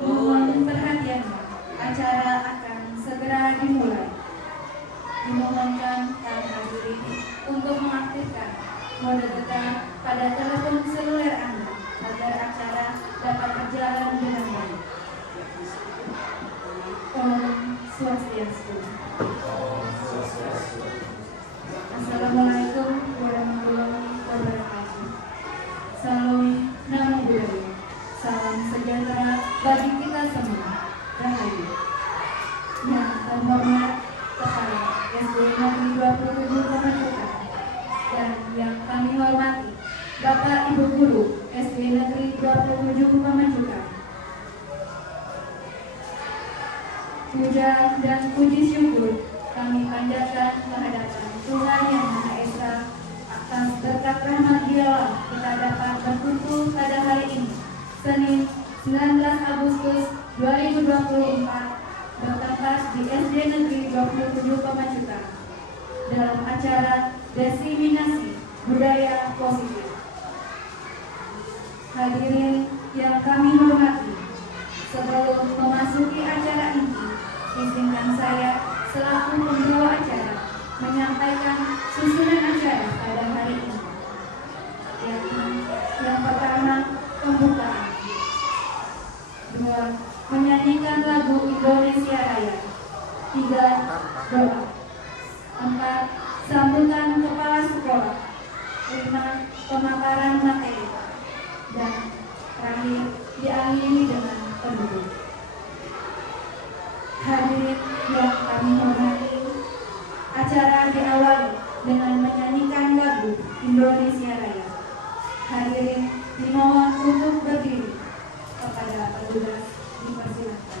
Mohon perhatiannya, acara akan segera dimulai. Dimohonkan para hadirin untuk mengaktifkan mode tekan pada telepon seluler Anda agar acara dapat berjalan dengan baik. Om Swastiastu. Assalamualaikum warahmatullahi wabarakatuh. Salam Namo Buddhaya. Salam sejahtera bagi kita semua. Rahayu. Yang terhormat Kepala SD Negeri 27 Pemacukan dan yang kami hormati Bapak Ibu Guru SD Negeri 27 Pemacukan. Puja dan puji syukur kami panjatkan kehadiran Tuhan Yang Maha Esa atas berkat rahmat Dialah kita dapat berkumpul pada hari ini, Senin 19 Agustus 2024, bertempat di SD Negeri 27 Pemacukan dalam acara Diseminasi Budaya Positif. Hadirin yang kami hormati, sebelum memasuki acara ini, izinkan saya selaku pembawa acara menyampaikan susunan acara pada hari ini. Yang pertama, pembukaan. 2. Menyanyikan lagu Indonesia Raya. 3. Doa. 4. Sambutan kepala sekolah. 5. Pemaparan materi. Dan terakhir diakhiri dengan penutup. Hadirin yang kami hormati, acara diawali dengan menyanyikan lagu Indonesia Raya. Hadirin dimohon untuk berdiri. Kepada petugas dipersilakan.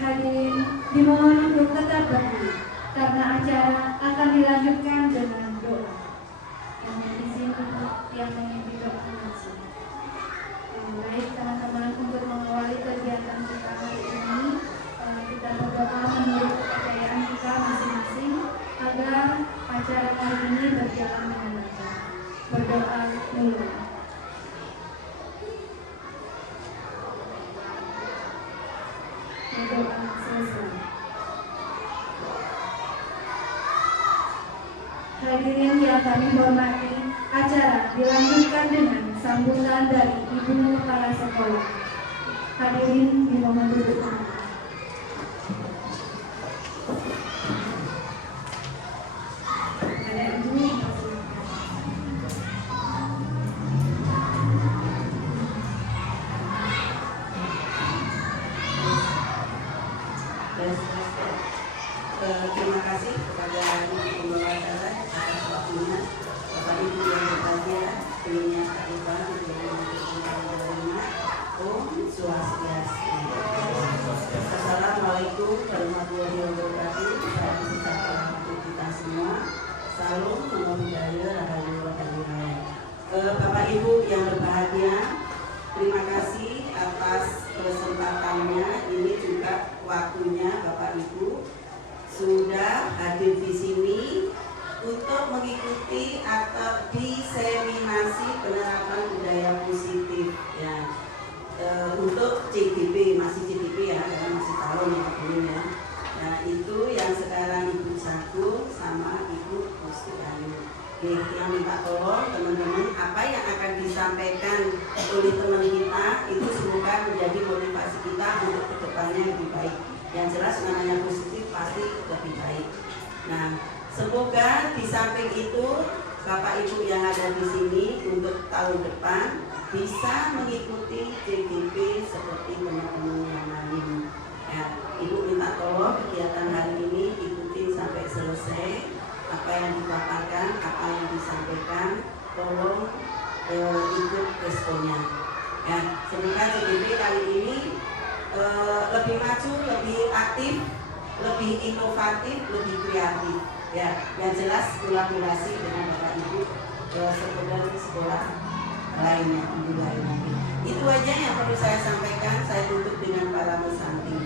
Hadirin dimohon untuk tetap berdiri karena acara akan dilanjutkan dengan doa. Mohon izin untuk yang memimpin doa langsung. Baik teman-teman, untuk mengawali kegiatan kita hari ini, kita berdoa menurut kepercayaan kita masing-masing agar acara hari ini berjalan dengan lancar. Berdoa dulu. Doa selesai. Hadirin yang kami hormati, acara dilanjutkan dengan sambutan dari Ibu Kepala Sekolah. Hadirin dimohon duduk. Ada Ibu. Bapak Ibu yang berbahagia, terima kasih atas kesempatannya. Ini juga waktunya Bapak Ibu sudah hadir di sini untuk mengikuti atau diseminasi penerapan budaya positif ya. Untuk CDP, masih CDP ya, karena masih tahun ya belum ya. Nah itu yang sekarang Ibu Sagung sama Ibu Gusti Ayu. Yang minta tolong teman-teman, apa yang akan disampaikan oleh teman kita itu semoga menjadi motivasi kita untuk kedepannya lebih baik. Yang jelas namanya positif pasti lebih baik. Nah semoga di samping itu Bapak Ibu yang ada di sini untuk tahun depan bisa mengikuti CGP seperti teman-teman yang lain. Ya, Ibu minta tolong kegiatan hari ini ikutin sampai selesai. Apa yang dipaparkan, apa yang disampaikan, tolong ikut responnya. Ya, semoga CGP kali ini lebih maju, lebih aktif, lebih inovatif, lebih kreatif. Ya, yang jelas kolaborasi dengan Bapak Ibu sekolah lainnya, ibu lainnya. Itu aja yang perlu saya sampaikan. Saya tutup dengan para Santi.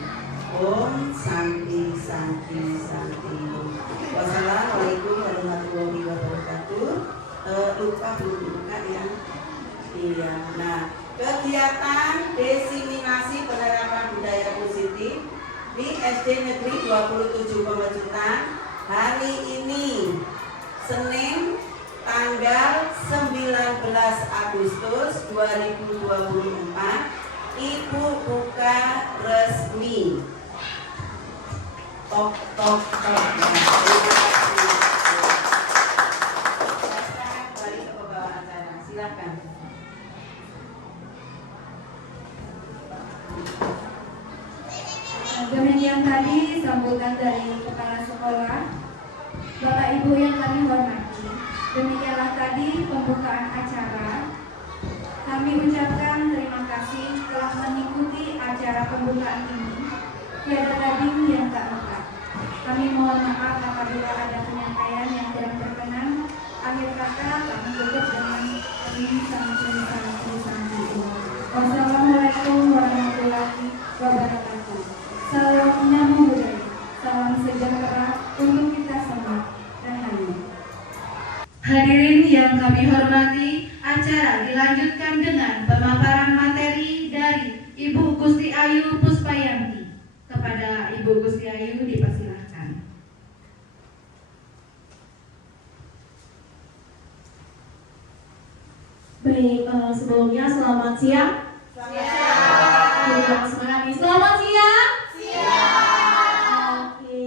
Om Santi Santi Santi. Wassalamualaikum warahmatullahi wabarakatuh. Lupa belum buka ya. Iya. Nah, kegiatan diseminasi penerapan budaya positif di SD Negeri 27 Pemecutan hari ini Senin tanggal 19 Agustus 2024 Ibu buka resmi. Tok tok tok. Kembali ke pembawa acara. Silakan. Demikian tadi sambutan dari kepala sekolah. Bapak Ibu yang kami hormati, demikianlah tadi pembukaan acara. Kami ucapkan terima kasih telah mengikuti acara pembukaan ini. Tiada tading yang tak lekat. Kami mohon maaf apabila ada penyampaian yang kurang berkenan. Akhir kata kami tutup dengan Wassalamualaikum warahmatullahi wabarakatuh. Salam menyambung budaya, salam sejahtera untuk kita semua. Rahayu. Hadirin yang kami hormati, acara dilanjutkan dengan pemaparan materi dari Ibu Gusti Ayu Puspayanti. Kepada Ibu Gusti Ayu dipersilahkan. Baik, sebelumnya selamat siang. Selamat siang. Selamat siang. Oke,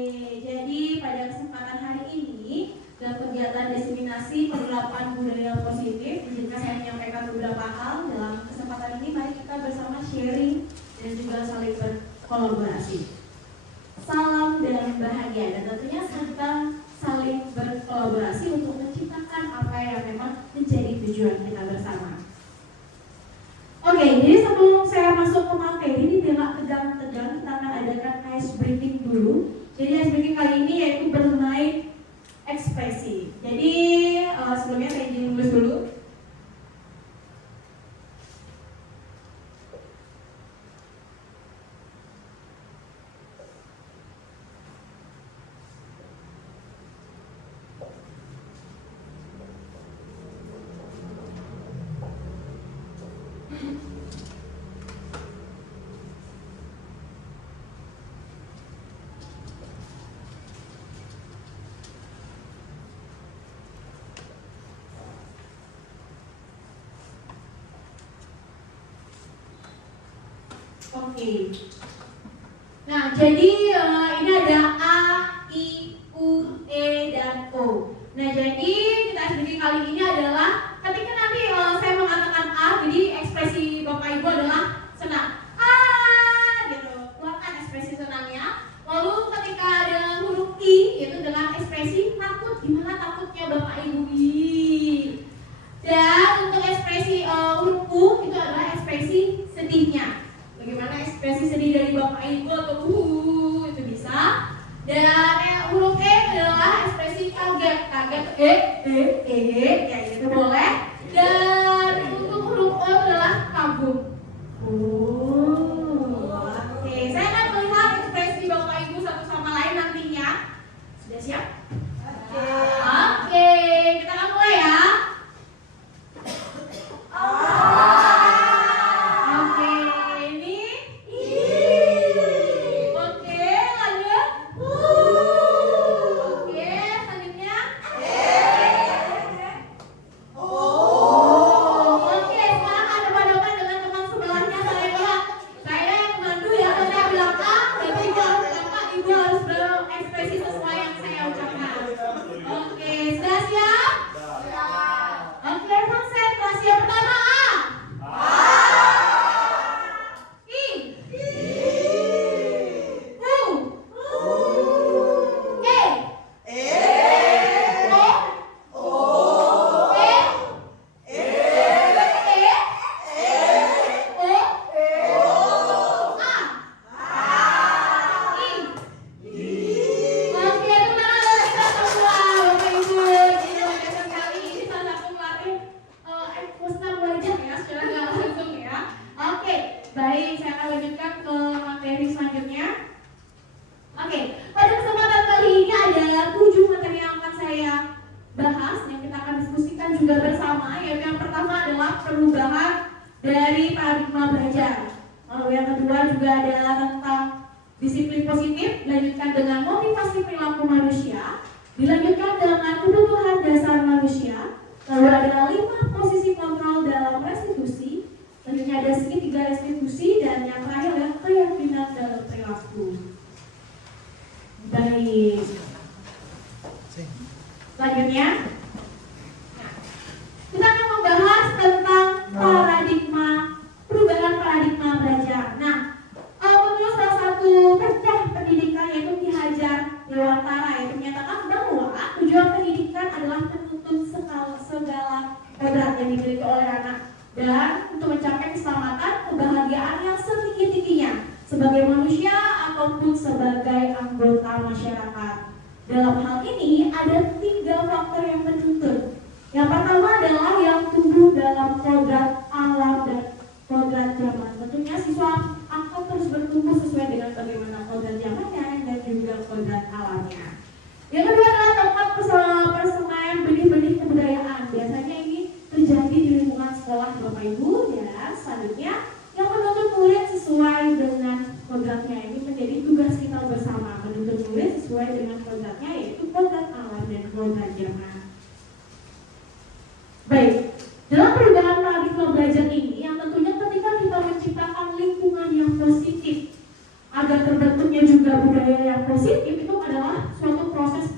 jadi pada kesempatan hari ini dalam kegiatan diseminasi penerapan budaya positif, izinkan saya menyampaikan beberapa hal. Dalam kesempatan ini mari kita bersama sharing dan juga saling berkolaborasi. Salam dan bahagia, dan tentunya serta saling berkolaborasi untuk menciptakan apa yang memang menjadi tujuan kita bersama. Oke, jadi sebelum saya masuk ke materi ini tidak tegang-tegang, kita akan adakan ice breaking dulu. Jadi ice breaking kali ini yaitu bermain ekspresi. Jadi sebelumnya saya izin nulis dulu. Oke. Nah, jadi ini ada A, I, U, E, dan O. Nah, jadi kita ekspresi kali ini adalah ketika nanti saya mengatakan A, jadi ekspresi Bapak Ibu adalah senang. A, gitu. Keluarkan ekspresi senangnya. Lalu ketika ada huruf I, itu dengan ekspresi takut. Gimana takutnya Bapak Ibu? Dan untuk ekspresi huruf U, itu adalah ekspresi sedihnya. Bagaimana ekspresi sedih dari Bapak Ibu atau itu bisa. Dan huruf E adalah ekspresi kaget, ya itu boleh. Dan kagum? Oke. Saya akan melihat ekspresi Bapak Ibu satu sama lain nantinya. Sudah siap? Oke, kita akan mulai ya. Oke, ini. Oke, lanjut. Oke, selanjutnya. Oke, sekarang ada hadapan dengan teman sebelahnya. Saya yang memandu ya, saya belakang. Jadi kalau Bapak Ibu harus berekspresi sesuai yang saya ucapkan. Oke, sudah siap? Oke, konsentrasi yang pertama A. I. U. E. O. E. Baik, saya akan lanjutkan ke materi selanjutnya. Oke, pada kesempatan kali ini ada 7 materi yang akan saya bahas, yang kita akan diskusikan juga bersama, yaitu yang pertama adalah perubahan dari paradigma belajar. Lalu yang kedua juga adalah tentang disiplin positif, dilanjutkan dengan motivasi perilaku manusia, dilanjutkan dengan kebutuhan dasar manusia, lalu ada 5 posisi kontrol dalam restitusi, selanjutnya ada segitiga restitusi, dan yang terakhir adalah keyakinan dalam perilaku. Baik. Selanjutnya, kita akan membahas tentang perubahan paradigma belajar. Nah, menurut salah satu pecah pendidikan yaitu Ki Hajar Dewantara, yaitu menyatakan bahwa tujuan pendidikan adalah menuntut segala kodrat yang dimiliki oleh anak dan untuk mencapai keselamatan, kebahagiaan yang setinggi-tingginya sebagai manusia ataupun sebagai anggota masyarakat. Dalam hal ini ada 3 faktor yang menuntut. Yang pertama adalah yang tumbuh dalam kodrat alam dan kodrat zaman. Tentunya siswa akan terus bertumbuh sesuai dengan bagaimana kodrat zamannya dan juga kodrat alamnya. Yang kedua adalah tempat persemaian benih-benih kebudayaan. Biasanya ini terjadi di lingkungan sekolah Bapak Ibu. Dan selanjutnya yang menuntut murid sesuai dengan kodratnya. Ini menjadi tugas kita bersama, menuntut murid sesuai dengan kodratnya, yaitu kodrat alam dan kodrat zaman. Baik, dalam perubahan paradigma belajar ini, yang tentunya ketika kita menciptakan lingkungan yang positif agar terbentuknya juga budaya yang positif, itu adalah suatu proses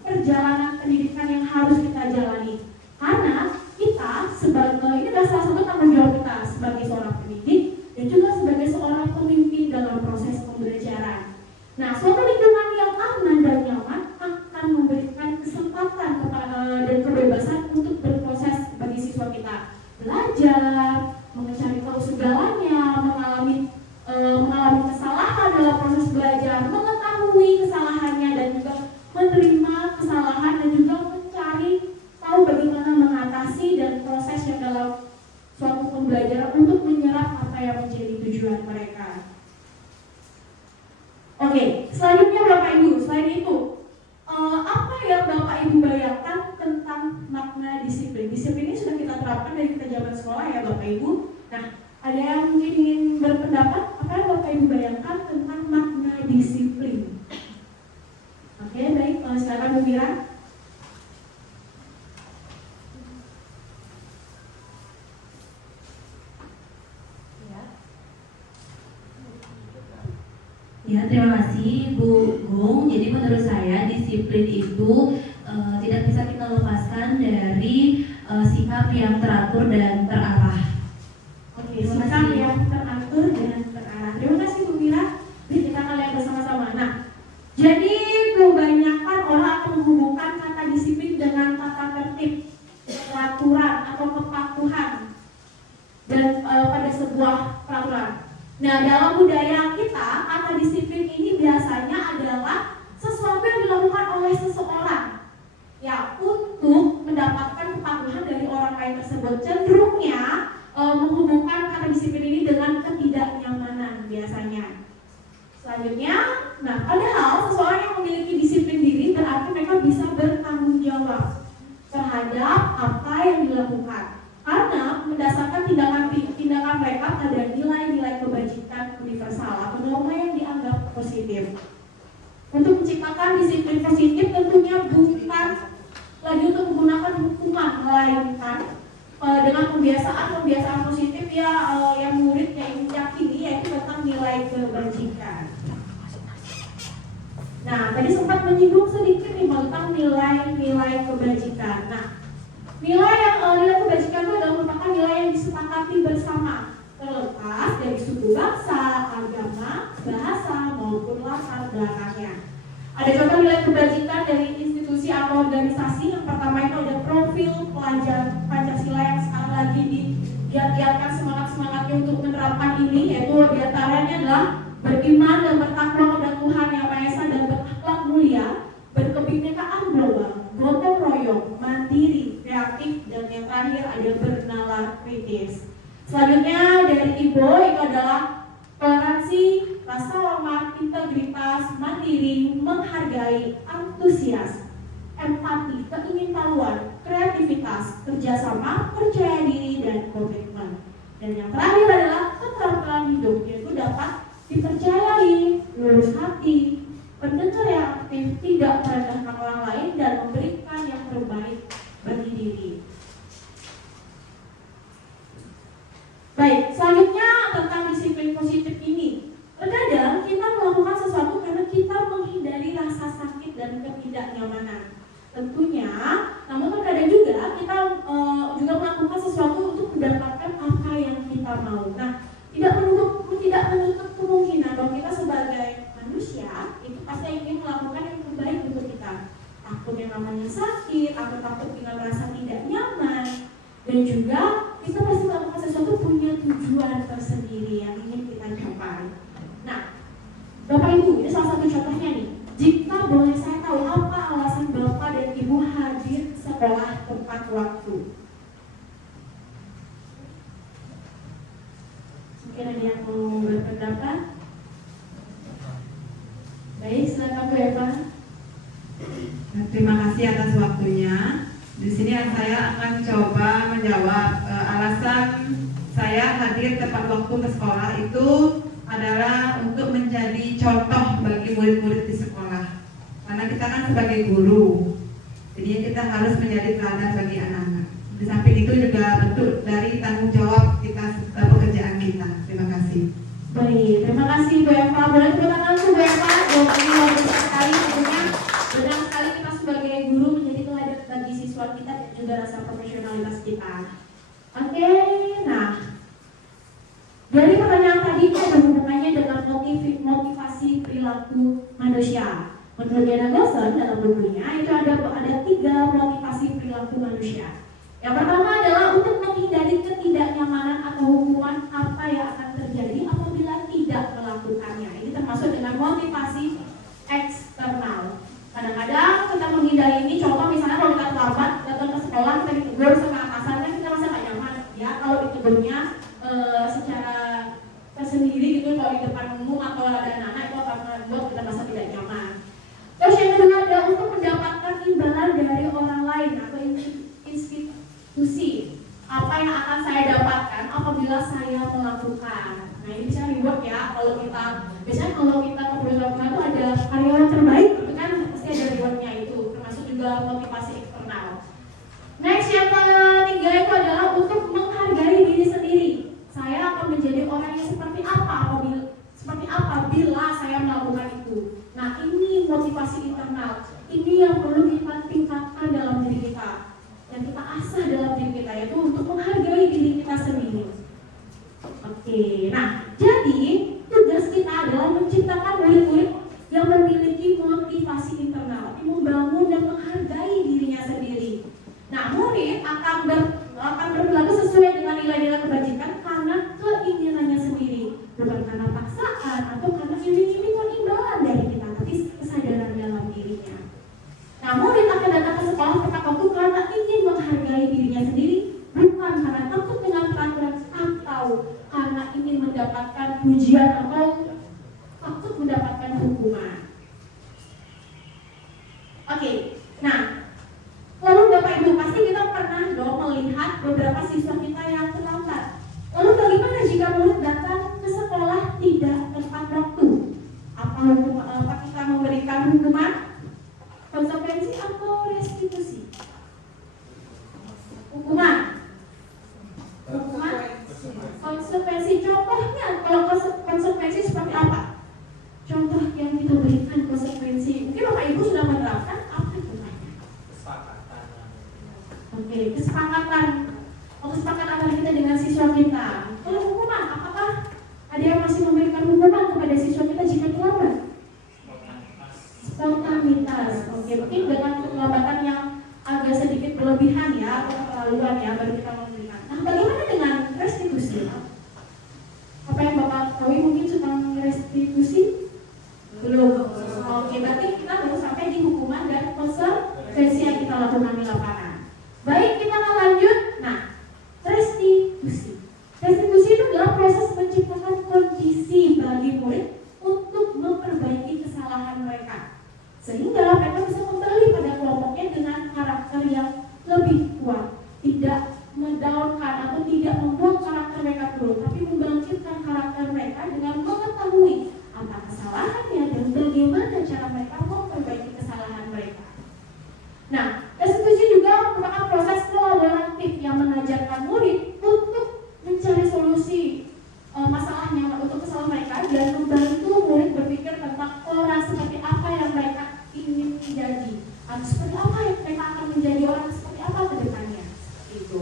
perjalanan pendidikan yang harus kita jalani. Karena kita ini adalah salah satu tanggung jawab kita sebagai seorang pendidik dan juga sebagai seorang pemimpin dalam proses pembelajaran. Nah, suatu lingkungan yang aman dan nyaman akan memberikan kesempatan dan kebebasan untuk berproses bagi siswa kita belajar, mencari tahu segalanya, mengalami kesalahan dalam proses belajar, mengetahui kesalahannya dan juga menerima kesalahan dan juga mencari tahu bagaimana mengatasi dan proses yang dalam suatu pembelajaran untuk menyerap apa yang menjadi tujuan mereka. Oke, selanjutnya Bapak Ibu, selain itu apa yang Bapak Ibu bayangkan tentang makna disiplin? Disiplin ini sudah kita terapkan dari kita zaman sekolah ya Bapak Ibu. Nah, ada yang mungkin ingin berpendapat, apa yang Bapak Ibu bayangkan tentang makna disiplin? Oke, baik, silakan Bu Mira. Ya, terima kasih Bu Gung. Jadi menurut saya disiplin itu tidak bisa kita lepaskan dari sikap yang teratur dan terarah. Oke, sikap yang teratur dan terarah. Terima kasih Bu Mira. Jadi kita akan lihat bersama-sama. Nah, jadi kebanyakan orang akan menghubungkan kata disiplin dengan tata tertib, peraturan atau kepatuhan dan pada sebuah peraturan. Nah, dalam budaya kita, kata disiplin ini biasanya adalah sesuatu yang dilakukan oleh seseorang ya untuk mendapatkan kepatuhan dari orang lain tersebut. Cenderungnya menghubungkan kata ada nilai-nilai kebajikan universal atau norma yang dianggap positif. Untuk menciptakan disiplin positif tentunya bukan lagi untuk menggunakan hukuman, melainkan dengan pembiasaan positif yang murid yang yakini, yaitu tentang nilai kebajikan. Nah, tadi sempat menyinggung sedikit nih tentang nilai-nilai kebajikan. Nah, nilai kebajikan itu adalah merupakan nilai yang disepakati bersama, terlepas dari suku bangsa, agama, bahasa maupun latar belakangnya. Ada contoh nilai kebajikan dari institusi atau organisasi. Yang pertama itu ada profil pelajar Pancasila yang sekarang lagi digiatkan semangat-semangatnya untuk menerapkan ini, yaitu diantaranya adalah beriman dan bertakwa kepada Tuhan Yang Maha Esa dan berakhlak mulia, berkebinekaan global, gotong royong, mandiri, kreatif, dan yang terakhir ada bernalar kritis. Selanjutnya dari Ibo itu adalah toleransi, rasa hormat, integritas, mandiri, menghargai, antusias, empati, keingintahuan, kreativitas, kerjasama, percaya diri, dan komitmen. Dan yang terakhir adalah keterampilan hidup, yaitu dapat dipercayai, lurus hati, pendengar yang aktif, tidak merendahkan orang lain, dan memberikan yang terbaik bagi diri. Baik, selanjutnya tentang disiplin positif ini. Terkadang kita melakukan sesuatu karena kita menghindari rasa sakit dan ketidaknyamanan. Tentunya, namun terkadang juga kita juga melakukan sesuatu untuk mendapatkan apa yang kita mau. Nah, tidak menutup kemungkinan bahwa kita sebagai manusia itu pasti ingin melakukan yang terbaik untuk kita. Takut yang namanya sakit, atau takut dengan rasa tidak nyaman, dan juga kita pasti melakukan sesuatu punya tujuan tersendiri yang ingin kita capai. Nah, Bapak Ibu, ini salah satu contohnya nih. Jika boleh saya tahu apa alasan Bapak dan Ibu hadir sekolah tepat waktu? Mungkin ada yang mau berpendapat? Baik, silakan Bu Eva. Terima kasih atas waktunya. Di sini saya akan coba menjawab alasan saya hadir tepat waktu ke sekolah itu adalah untuk menjadi contoh bagi murid-murid di sekolah. Karena kita kan sebagai guru, jadi kita harus menjadi teladan bagi anak-anak. Di samping itu juga bentuk dari tanggung jawab kita pekerjaan kita. Terima kasih. Baik, terima kasih Bu Eva. Boleh tepuk tangan Bu Eva. Jawabannya luar biasa sekali. Tentunya benar sekali kita sebagai guru menjadi teladan bagi siswa kita dan juga rasa profesionalitas kita. Oke, nah dari pertanyaan tadi itu ada hubungannya dengan motivasi perilaku manusia. Menurut Diana Gosson dalam bukunya itu ada 3 motivasi perilaku manusia. Yang pertama adalah untuk menghindari ketidaknyamanan atau hukuman apa yang akan terjadi apabila tidak melakukannya. Ini termasuk dengan motivasi eksternal. Kadang-kadang kita menghindari ini, contoh misalnya kalau kita terlambat datang ke sekolah, kita ditegur sama atasannya, kita merasa gak nyaman. Ya, kalau ditegurnya secara tersendiri gitu, kalau di depan umum atau ada anak-anak itu akan membuat kita merasa tidak nyaman. Terus yang kedua adalah untuk mendapatkan imbalan dari orang lain atau institusi. Apa yang akan saya dapatkan apabila saya melakukan. Nah, ini bisa reward ya. Kalau kita biasanya kalau kita ngobrol-ngobrol itu ada karyawan terbaik, itu kan pasti ada rewardnya itu, termasuk juga motivasi eksternal. Next, yang ketiga itu adalah untuk menghargai diri sendiri. Saya akan menjadi orang yang seperti apa bila saya melakukan itu. Nah, ini motivasi internal. Ini yang perlu kita tingkatkan dalam diri kita, yang kita asah dalam diri kita, yaitu untuk menghargai diri kita sendiri. Oke, nah jadi tugas kita adalah menciptakan murid-murid yang memiliki motivasi internal, yang membangun dan menghargai dirinya sendiri. Nah, murid akan berlaku sesuai dengan nilai-nilai kebajikan karena keinginannya sendiri, bukan karena paksaan atau karena iming-imingan imbalan dari kita, tapi kesadaran dalam dirinya. Nah, murid akan datang ke sekolah tepat waktu karena ingin menghargai dirinya sendiri, bukan karena takut dengan peraturan atau karena ingin mendapatkan pujian atau takut mendapatkan hukuman. Oke, nah lalu Bapak Ibu pasti kita pernah dong melihat beberapa siswa kita yang terlambat. Lalu bagaimana jika murid contohnya kalau konsekuensi seperti apa? Contoh yang kita berikan konsekuensi, mungkin Bapak Ibu sudah menerapkan apa itu? Kesepakatan. Oke, kesepakatan antara kita dengan siswa kita. Kalau hukuman, apakah ada yang masih memberikan hukuman kepada siswa kita jika terlambat? Spontanitas. Oke, mungkin dengan keterlambatan yang agak sedikit berlebihan ya atau keterlaluan ya baru kita memberikan. Nah, bagaimana dengan restitusi? Apa yang Bapak tahu mungkin tentang restitusi? Belum. Oke, berarti kita baru sampai di hukuman dan konsekuensi yang kita lakukan di lapangan. Baik, kita akan lanjut. Nah, restitusi. Restitusi itu adalah proses menciptakan kondisi bagi murid untuk memperbaiki kesalahan mereka, sehingga mereka bisa kembali pada kelompoknya dengan karakter yang lebih kuat, tidak mendownkan atau tidak membuat karakter mereka turun, tapi membangkitkan karakter mereka dengan mengetahui apa kesalahannya dan bagaimana cara mereka memperbaiki kesalahan mereka. Nah, restitusi juga merupakan proses kolaboratif yang mengajarkan murid untuk mencari solusi masalahnya untuk kesalahan mereka dan membantu murid berpikir tentang orang seperti apa yang mereka ingin menjadi, atau seperti apa yang mereka akan menjadi orang seperti apa ke depannya. Itu.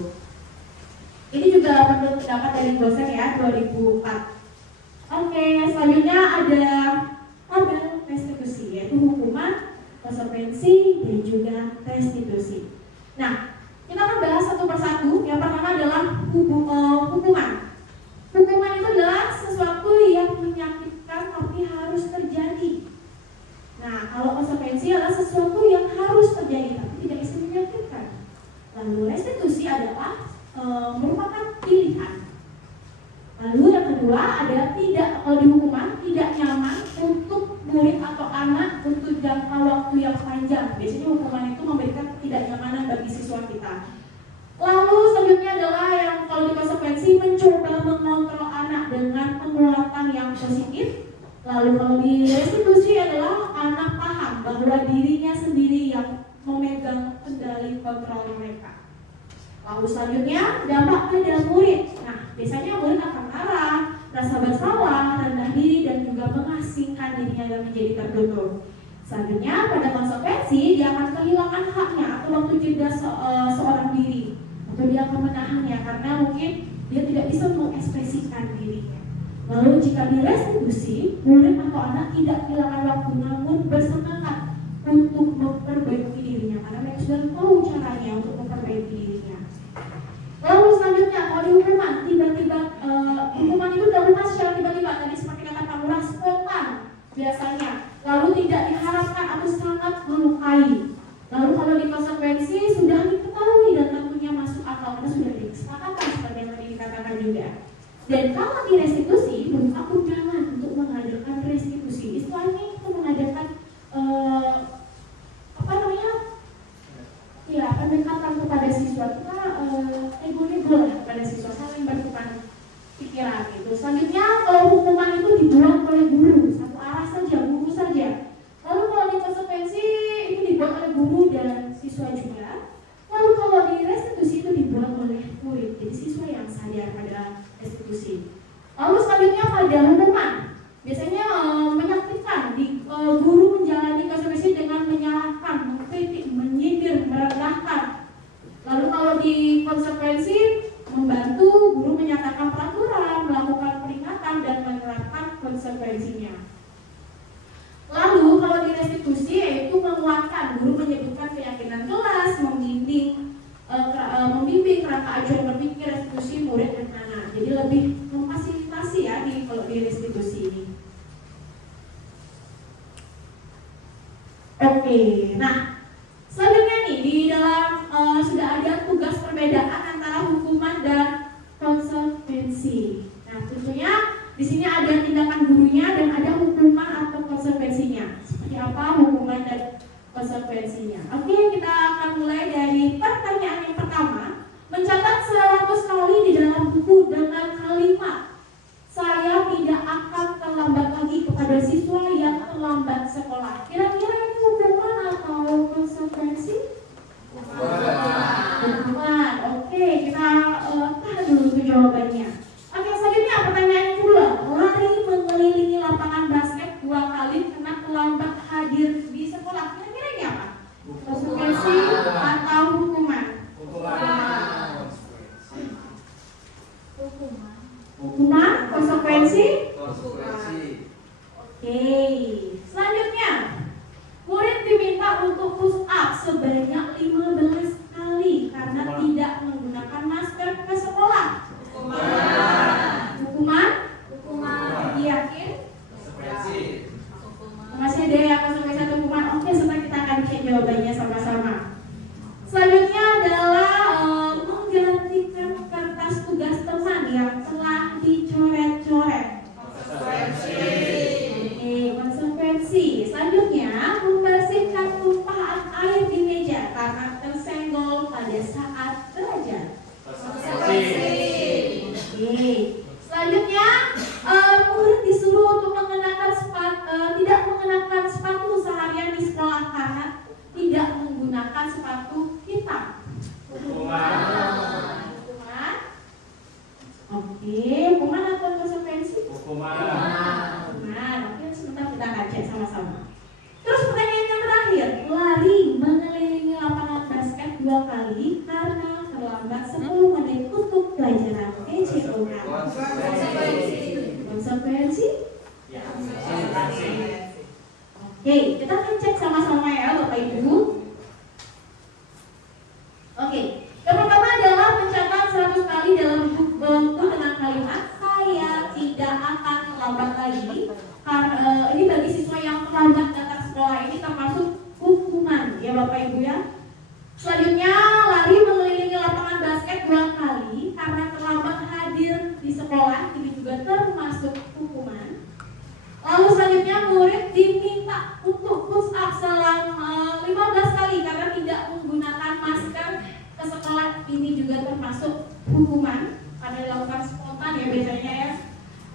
Ini juga menurut pendapat dari dosen ya 2004. Oke, selanjutnya ada tabel restitusi, yaitu hukuman, konsekuensi, dan juga restitusi. Nah, kita akan bahas satu persatu. Yang pertama adalah hukuman. Hukuman itu adalah sesuatu yang menyakitkan tapi harus terjadi. Nah, kalau konsekuensi adalah sesuatu yang harus terjadi tapi tidak bisa menyakitkan. Lalu restitusi adalah merupakan pilihan. Lalu yang kedua ada kalau di hukuman tidak nyaman untuk murid atau anak untuk jangka waktu yang panjang. Biasanya hukuman itu memberikan ketidaknyamanan bagi siswa kita. Lalu selanjutnya adalah yang kalau di konsekuensi mencoba mengontrol anak dengan penguatan yang positif. Lalu kalau di restitusi adalah anak paham bahwa dirinya sendiri yang memegang kendali kontrol mereka. Lalu selanjutnya dampak pada murid. Nah, biasanya murid akan marah, rasa bersalah, rendah diri dan juga mengasingkan dirinya dan menjadi tertutup. Selanjutnya pada konsekuensi dia akan kehilangan haknya atau waktu jeda seorang diri, atau dia akan menahannya karena mungkin dia tidak bisa mengekspresikan dirinya. Lalu jika di restitusi, murid atau anak tidak kehilangan waktu namun bersemangat untuk memperbaiki dirinya karena mereka sudah tahu caranya untuk memperbaiki dirinya. Lalu selanjutnya kalau di hukuman tiba-tiba hukuman itu dilakukan secara tiba-tiba, tadi seperti kata Pak Lurah, spontan biasanya, lalu tidak diharapkan atau sangat melukai. Lalu kalau di konsekuensi sudah diketahui dan tentunya masuk akal karena sudah disepakati seperti yang tadi dikatakan juga. Dan kalau di restitusi berupa undangan untuk mengadakan restitusi, istilahnya itu mengadakan pendekatan kepada siswa, kita nego-nego lah kepada siswa, saling bertukar pikiran gitu. Selanjutnya kalau hukuman itu dibuat oleh guru, satu arah saja, guru saja. Lalu kalau di konsekuensi itu dibuat oleh guru dan siswa juga. Lalu kalau di restitusi itu dibuat oleh murid, jadi siswa yang sadar pada restitusi. Lalu selanjutnya pada hukuman, biasanya menyakitkan, guru menjalani konsekuensi dengan menyalahkan, mengkritik, menyindir, merendahkan. Lalu kalau di konsekuensi membantu guru menyatakan peraturan, melakukan peringatan dan menerapkan konsekuensinya. Lalu kalau di restitusi yaitu menguatkan, guru menyebutkan keyakinan kelas, membimbing kerangka acuan berpikir restitusi murid dan anak. Jadi lebih memfasilitasi ya kalau di restitusi ini. Oke, nah selanjutnya nih di dalam sudah ada tugas perbedaan antara hukuman dan konsekuensi. Nah tentunya di sini ada tindakan gurunya dan ada hukuman atau konsekuensinya. Seperti apa hukuman dan konsekuensinya? Oke, kita akan mulai dari pertanyaan yang pertama. Mencatat 100 kali di dalam buku dengan kalimat "Saya tidak akan terlambat lagi" kepada siswa yang terlambat sekolah. Kira-kira ini hukuman atau konsekuensi? Hukuman. Oke, kita tahan dulu jawabannya. Oke, selanjutnya pertanyaan yang kedua. hukuman, konsekuensi. Konsekuensi. Oke, selanjutnya murid diminta untuk push up sebanyak 15 kali karena tidak menggunakan masker ke sekolah. Hukuman? Yakin? Konsekuensi. Masih ada yang konsekuensi atau hukuman? Oke, setelah kita akan cek jawabannya sama-sama. Selanjutnya adalah menggantikan kertas tugas teman yang telah dicoret-coret. Konsekuensi. Selanjutnya, membersihkan tumpahan air di meja karena tersenggol pada saat belajar. Oke. Selanjutnya, murid disuruh untuk tidak mengenakan sepatu seharian di sekolah karena tidak menggunakan sepatu hitam. Hukuman. Oke, hukuman atau konsekuensi? Hukuman. Oke, sebentar kita akan cek sama-sama. Terus pertanyaan yang terakhir, lari mengelilingi lapangan basket 2 kali karena terlambat 10 menit untuk pelajaran PJOK. Konsekuensi? Ya, konsekuensi. Oke, kita akan cek sama-sama ya Bapak Ibu. Oke, yang pertama adalah mencatat 100 kali dalam buku dengan kalimat saya tidak akan lambat lagi. Karena ini bagi siswa yang terlambat datang sekolah ini termasuk hukuman ya Bapak Ibu ya. Selanjutnya lari mengelilingi lapangan basket 2 kali karena terlambat hadir di sekolah, ini juga termasuk hukuman. Lalu selanjutnya murid diminta untuk push up selama 15 kali karena tidak menggunakan masker ke sekolah, ini juga termasuk hukuman karena dilakukan spontan ya biasanya ya.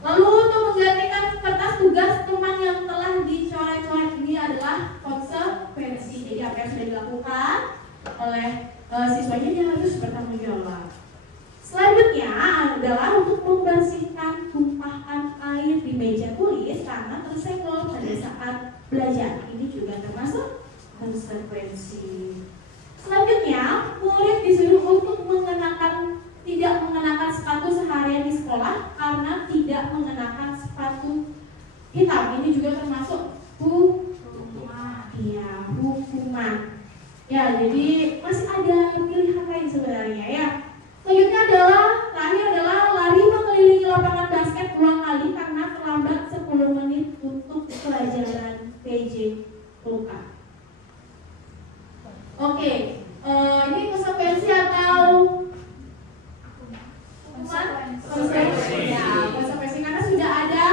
Lalu untuk menggantikan kertas tugas teman yang telah dicoret-coret ini adalah konsekuensi. Jadi apa yang sudah dilakukan oleh siswanya dia harus bertanggung jawab. Selanjutnya adalah untuk membersihkan tumpahan air di meja tulis karena tersenggol pada saat belajar. Ini juga termasuk konsekuensi. Selanjutnya, murid disuruh untuk tidak mengenakan sepatu seharian di sekolah karena tidak mengenakan sepatu hitam. Ini juga termasuk hukuman. Ya, jadi masih ada pilihan lain sebenarnya ya. Selanjutnya terakhir adalah lari mengelilingi lapangan basket 2 kali karena terlambat 10 menit untuk pelajaran PJOK. Oke, ini konsekuensi atau hukuman? Konsekuensi. Ya, konsekuensi karena sudah ada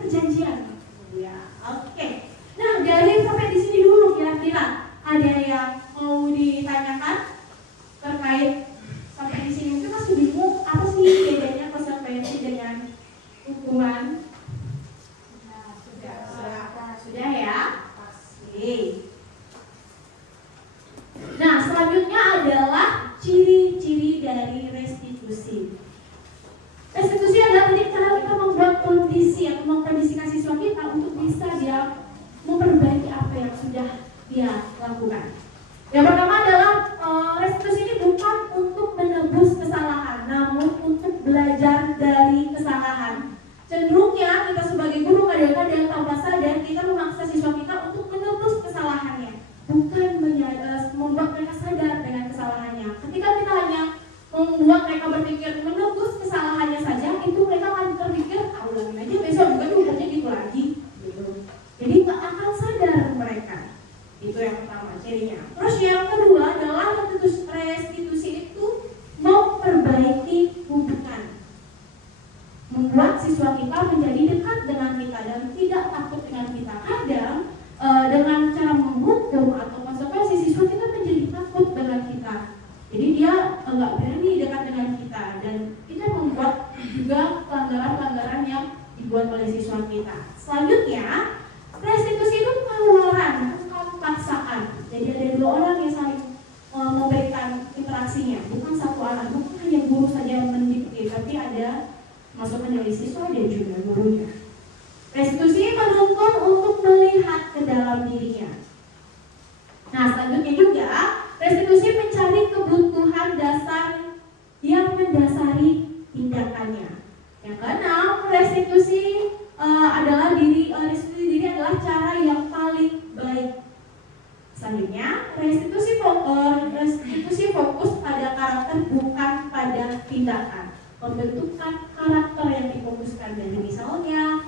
perjanjian. Ya, oke. Nah, dari sampai di sini dulu kira-kira ada yang mau ditanyakan terkait sampai di sini? Mungkin masih bingung apa sih bedanya konsekuensi dengan hukuman? Sudah ya? Oke. Nah, selanjutnya adalah ciri-ciri dari restitusi. Restitusi adalah cara kita membuat kondisi atau mengkondisikan siswa kita untuk bisa dia memperbaiki apa yang sudah dia lakukan. Yang pertama adalah restitusi ini bukan untuk menebus kesalahan, namun untuk belajar dari kesalahan. Cenderungnya kita sebagai guru kadang-kadang tanpa sadar kita memaksa siswa kita untuk menebus kesalahannya, bukan membuat mereka sadar dengan kesalahannya. Ketika kita hanya membuat mereka berpikir menebus kesalahannya saja, itu mereka akan terpikir ulangin aja besok juga hukumnya gitu lagi, gitu. Jadi nggak akan sadar mereka. Itu yang pertama cirinya. Terus yang kedua adalah restitusi itu memperbaiki hubungan, membuat siswa kita menjadi dekat dengan kita dan tidak takut dengan kita. Kadang dengan cara menghukum atau konsekuensi siswa kita menjadi takut dengan kita. Jadi dia nggak berani dekat dengan kita dan kita membuat juga pelanggaran-pelanggaran yang dibuat oleh siswa kita. Selanjutnya, restitusi itu pengeluaran, bukan paksaan. Jadi ada 2 orang yang saling memberikan interaksinya, bukan satu anak, bukan hanya guru saja yang mendikte, tapi ada masukan dari siswa dan juga gurunya. Restitusi menuntut untuk melihat ke dalam dirinya. Nah, selanjutnya juga restitusi mencari kebutuhan kebutuhan dasar yang mendasari tindakannya. Yang keenam, restitusi restitusi diri adalah cara yang paling baik. Selanjutnya, restitusi fokus pada karakter bukan pada tindakan. Pembentukan karakter yang difokuskan dari misalnya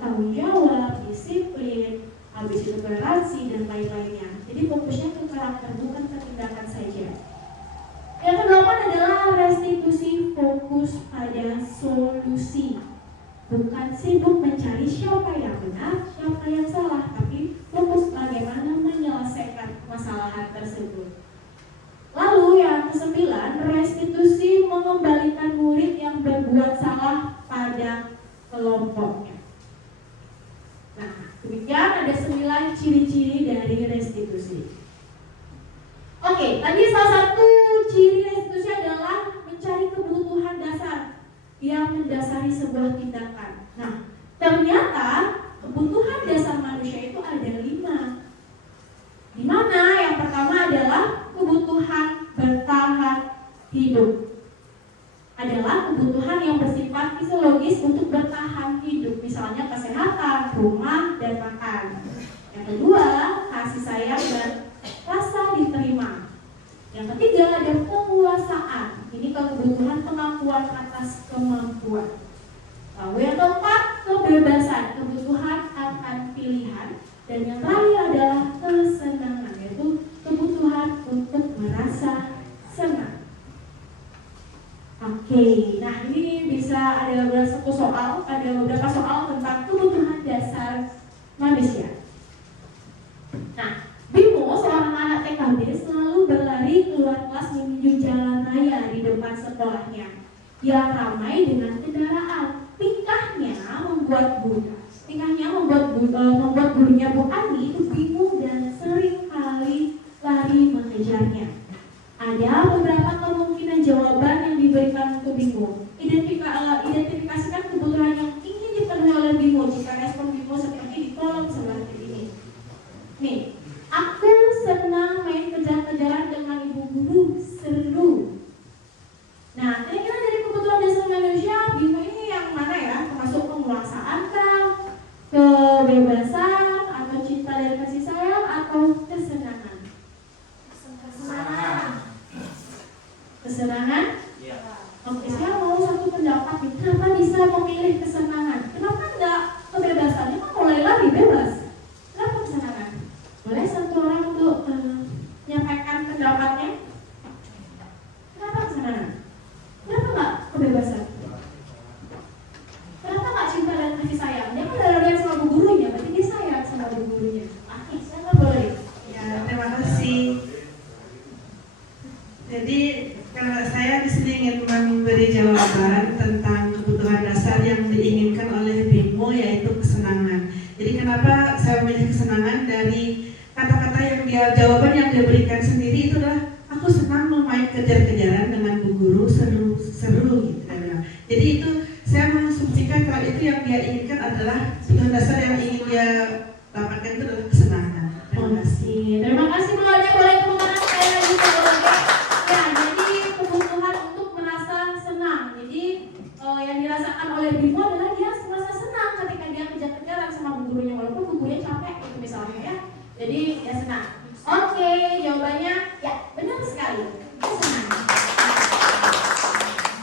tanggung jawab, disiplin, habis itu toleransi dan lain-lainnya. Jadi fokusnya ke karakter bukan ke tindakan saja. Yang kedelapan adalah restitusi fokus pada solusi. Bukan sibuk mencari siapa yang benar, siapa yang salah, tapi fokus bagaimana menyelesaikan permasalahan tersebut. Lalu yang kesembilan, restitusi mengembalikan murid yang berbuat salah pada kelompoknya. Nah, demikian ada 9 ciri-ciri dari restitusi. Oke, tadi salah satu ciri restitusi adalah mencari kebutuhan dasar yang mendasari sebuah tindakan. Nah, ternyata kebutuhan dasar manusia itu ada 5. Di mana yang pertama adalah kebutuhan bertahan hidup. Adalah kebutuhan yang bersifat fisiologis untuk bertahan hidup, misalnya kesehatan, rumah, dan makan. Yang kedua, kasih sayang dan rasa diterima. Yang ketiga ada penguasaan. Ini kebutuhan pengakuan atas kemampuan. Lalu yang keempat, kebebasan, kebutuhan akan pilihan. Dan yang terakhir adalah kesenangan, yaitu kebutuhan untuk merasa senang. Oke, nah ini bisa ada beberapa soal tentang kebutuhan dasar manusia. Nah, Bimo, seorang anak TKB, selalu berlari keluar kelas menuju jalan raya di depan sekolahnya yang ramai dengan kendaraan. Tingkahnya membuat gurunya Bu Ani itu bingung dan sering kali lari mengejarnya. Ada beberapa kemungkinan jawaban yang diberikan untuk Bimo. Identifikasikan kebutuhan yang ingin dipenuhi oleh Bimo. Jika respon Bimo seperti di kolom sebelah kiri ini. Nih, aku senang main kejar-kejaran dengan ibu guru, seru. Nah, kira-kira dari kebutuhan dasar manusia, Bimo ini yang mana ya? Termasuk penguasaan kah? Kebebasan, atau cinta dan kasih sayang, atau kesenangan? Kesenangan? Iya. Oke, saya mau satu pendapat nih. Kenapa bisa memilih kesenangan? Kenapa enggak kebebasan? Ini kan mulai lagi bebas. Kenapa kesenangan? Boleh satu orang untuk menyampaikan pendapatnya? Kenapa kesenangan? Kenapa enggak kebebasan? Kenapa enggak cinta dan kasih sayang? Dia kan udah lihat sama bu gurunya, berarti dia sayang sama bu gurunya. Saya nggak boleh. Ya, terima kasih. Jadi kalau saya di sini ingin memberi jawaban tentang kebutuhan dasar yang diinginkan oleh Bimo, yaitu kesenangan. Jadi kenapa saya memilih kesenangan? Dari kata-kata jawaban yang dia berikan sendiri itu adalah aku senang memain kejar-kejaran dengan bu guru, seru gitu dia bilang. Jadi itu saya mengasumsikan kalau itu yang dia inginkan adalah kebutuhan dasar yang ingin dia dapatkan itu adalah kesenangan. Terima kasih. Terima kasih keluarga, boleh kemudian sekali lagi keluarga. Ya, jadi kebutuhan untuk merasa senang. Jadi yang dirasakan oleh Bimo adalah dia merasa senang ketika dia kejar-kejaran sama bu gurunya, walaupun bu gurunya capek gitu misalnya ya. Jadi dia senang. Oke, jawabannya ya benar sekali. Dia senang.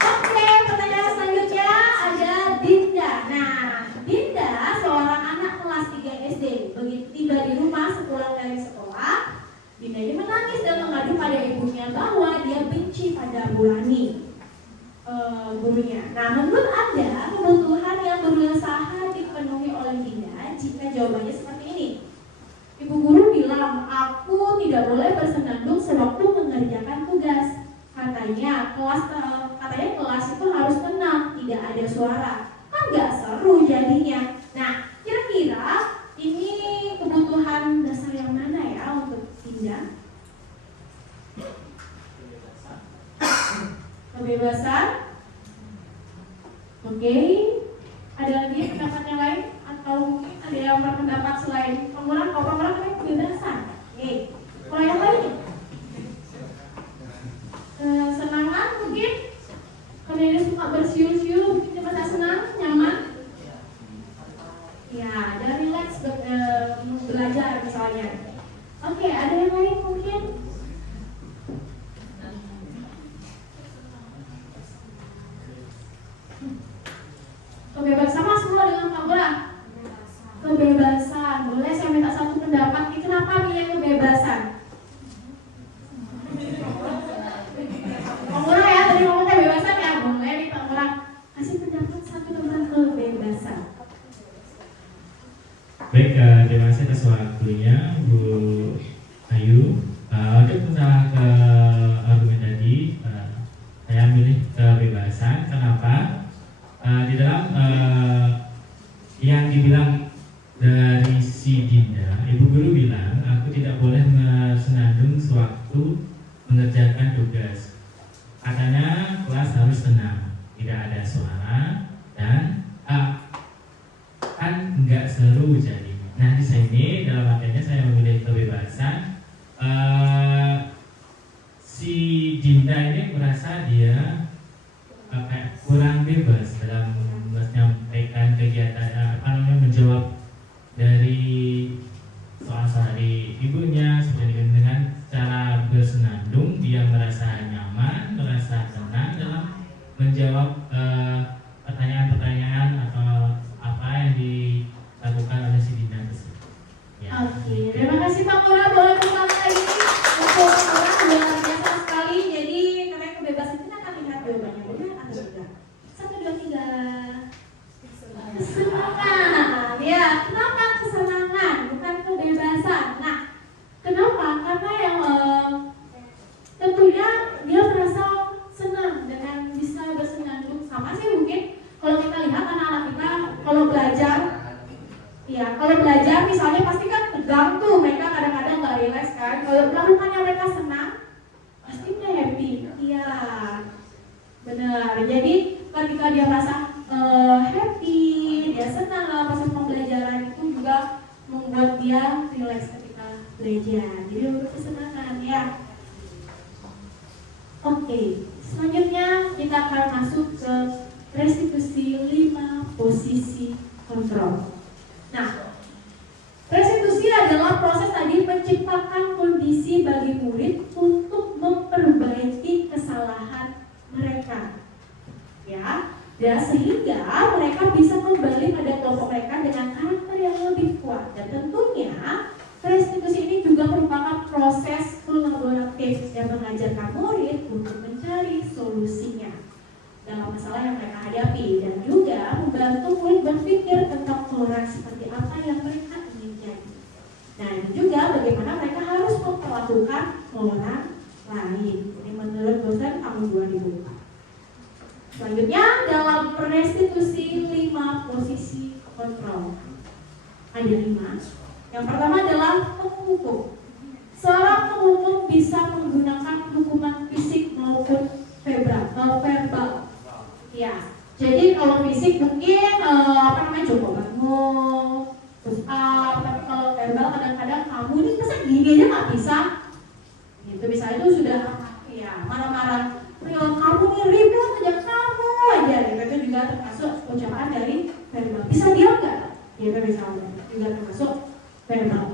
Oke, pertanyaan selanjutnya ada Dinda. Nah, Dinda seorang anak kelas 3 SD. Begitu tiba di rumah sepulang dari sekolah, Dinda ini menangis dan mengadu pada ibunya bahwa dia benci pada Bu Rani, gurunya. Nah, menurut Anda, kebutuhan yang berusaha dipenuhi oleh Dinda jika jawabannya seperti ini? Ibu guru bilang, aku tidak boleh bersenandung sewaktu mengerjakan tugas. Katanya kelas itu harus tenang, tidak ada suara. Kan nggak seru jadinya. Nah, kira-kira ini kebutuhan dasar yang mana ya untuk Dinda? Kebebasan? Oke. Ada lagi pendapat yang lain? Atau mungkin ada yang berpendapat selain pemenang? Kalau pemenang kan kebebasan. Nih, kalau yang lain? kesenangan mungkin. Kalau ini suka bersiul-siul, mungkin merasa senang, nyaman. Ya, dan relax belajar misalnya. Oke, ada yang lain mungkin? Kebebasan sama semua dengan Kak Bora. Kebebasan. Boleh saya minta satu pendapat nih, kenapa pilih kebebasan? Kak Bora ya, tadi ngomong kebebasan ya. Boleh nih Kak Bora kasih pendapat satu tentang kebebasan. Baik, terima kasih atas waktunya Bu Ayu. Untuk masalah ke argumen tadi, saya milih kebebasan. Kenapa? Di dalam yang dibilang dari si Dinda, Ibu Guru bilang aku tidak boleh senandung sewaktu mengerjakan tugas. Katanya kelas harus tenang, tidak ada suara dan kan nggak seru jadi. Nah di sini dalam artinya saya memilih kebebasan. Si Dinda ini merasa dia kayak kurang bebas dalam menyampaikan kegiatan menjawab dari soal-soal dari ibunya seperti dengan cara bersenandung. Dia merasa nyaman, merasa tenang dalam menjawab pertanyaan-pertanyaan atau apa yang dilakukan oleh si Dinda tersebut. Ya. Oke, terima kasih Pak Mura. Boleh bersama lagi untuk orang luar biasa sekali. Jadi namanya kebebasan kita akan lihat jawabannya benar atau tidak. 1, 2, 3. Kesenangan. Ya, kenapa kesenangan bukan kebebasan? Nah, kenapa? Karena yang tentunya dia merasa senang dengan bisa bersenandung. Sama sih mungkin kalau kita lihat anak-anak kita kalau belajar. Ya, kalau belajar misalnya pasti kan tegang tuh, mereka kadang-kadang nggak relax kan. Kalau melakukannya mereka senang, pastinya happy. Iya, benar. Jadi ketika dia merasa happy, dia senang dalam proses pembelajaran itu juga membuat dia relax ketika belajar. Jadi untuk kesenangan ya. Oke, selanjutnya kita akan masuk ke restitusi 5 posisi kontrol. Nah, restitusi adalah proses tadi menciptakan kondisi bagi murid untuk memperbaiki kesalahan mereka, ya, dan sehingga mereka bisa kembali pada kelompok mereka dengan karakter yang lebih kuat. Dan tentunya restitusi ini juga merupakan proses kolaboratif yang mengajarkan murid untuk mencari solusinya dalam masalah yang mereka hadapi dan juga membantu murid berpikir tentang orang seperti apa yang mereka ingin jadi. Nah, ini juga bagaimana mereka harus memperlakukan orang lain. Ini menurut dosen tahun 2004. Selanjutnya dalam restitusi 5 posisi kontrol. Ada 5. Yang pertama adalah penghukum. Seorang penghukum bisa menggunakan hukuman fisik maupun verbal. Ya, jadi kalau fisik mungkin coba bangun, push up. Tapi kalau verbal kadang-kadang kamu ini masa gini aja nggak bisa. Gitu bisa itu sudah ya marah-marah. Kamu nih ribut aja kamu aja. Gitu itu juga termasuk ucapan dari verbal. Bisa diam nggak? Gitu misalnya juga termasuk verbal.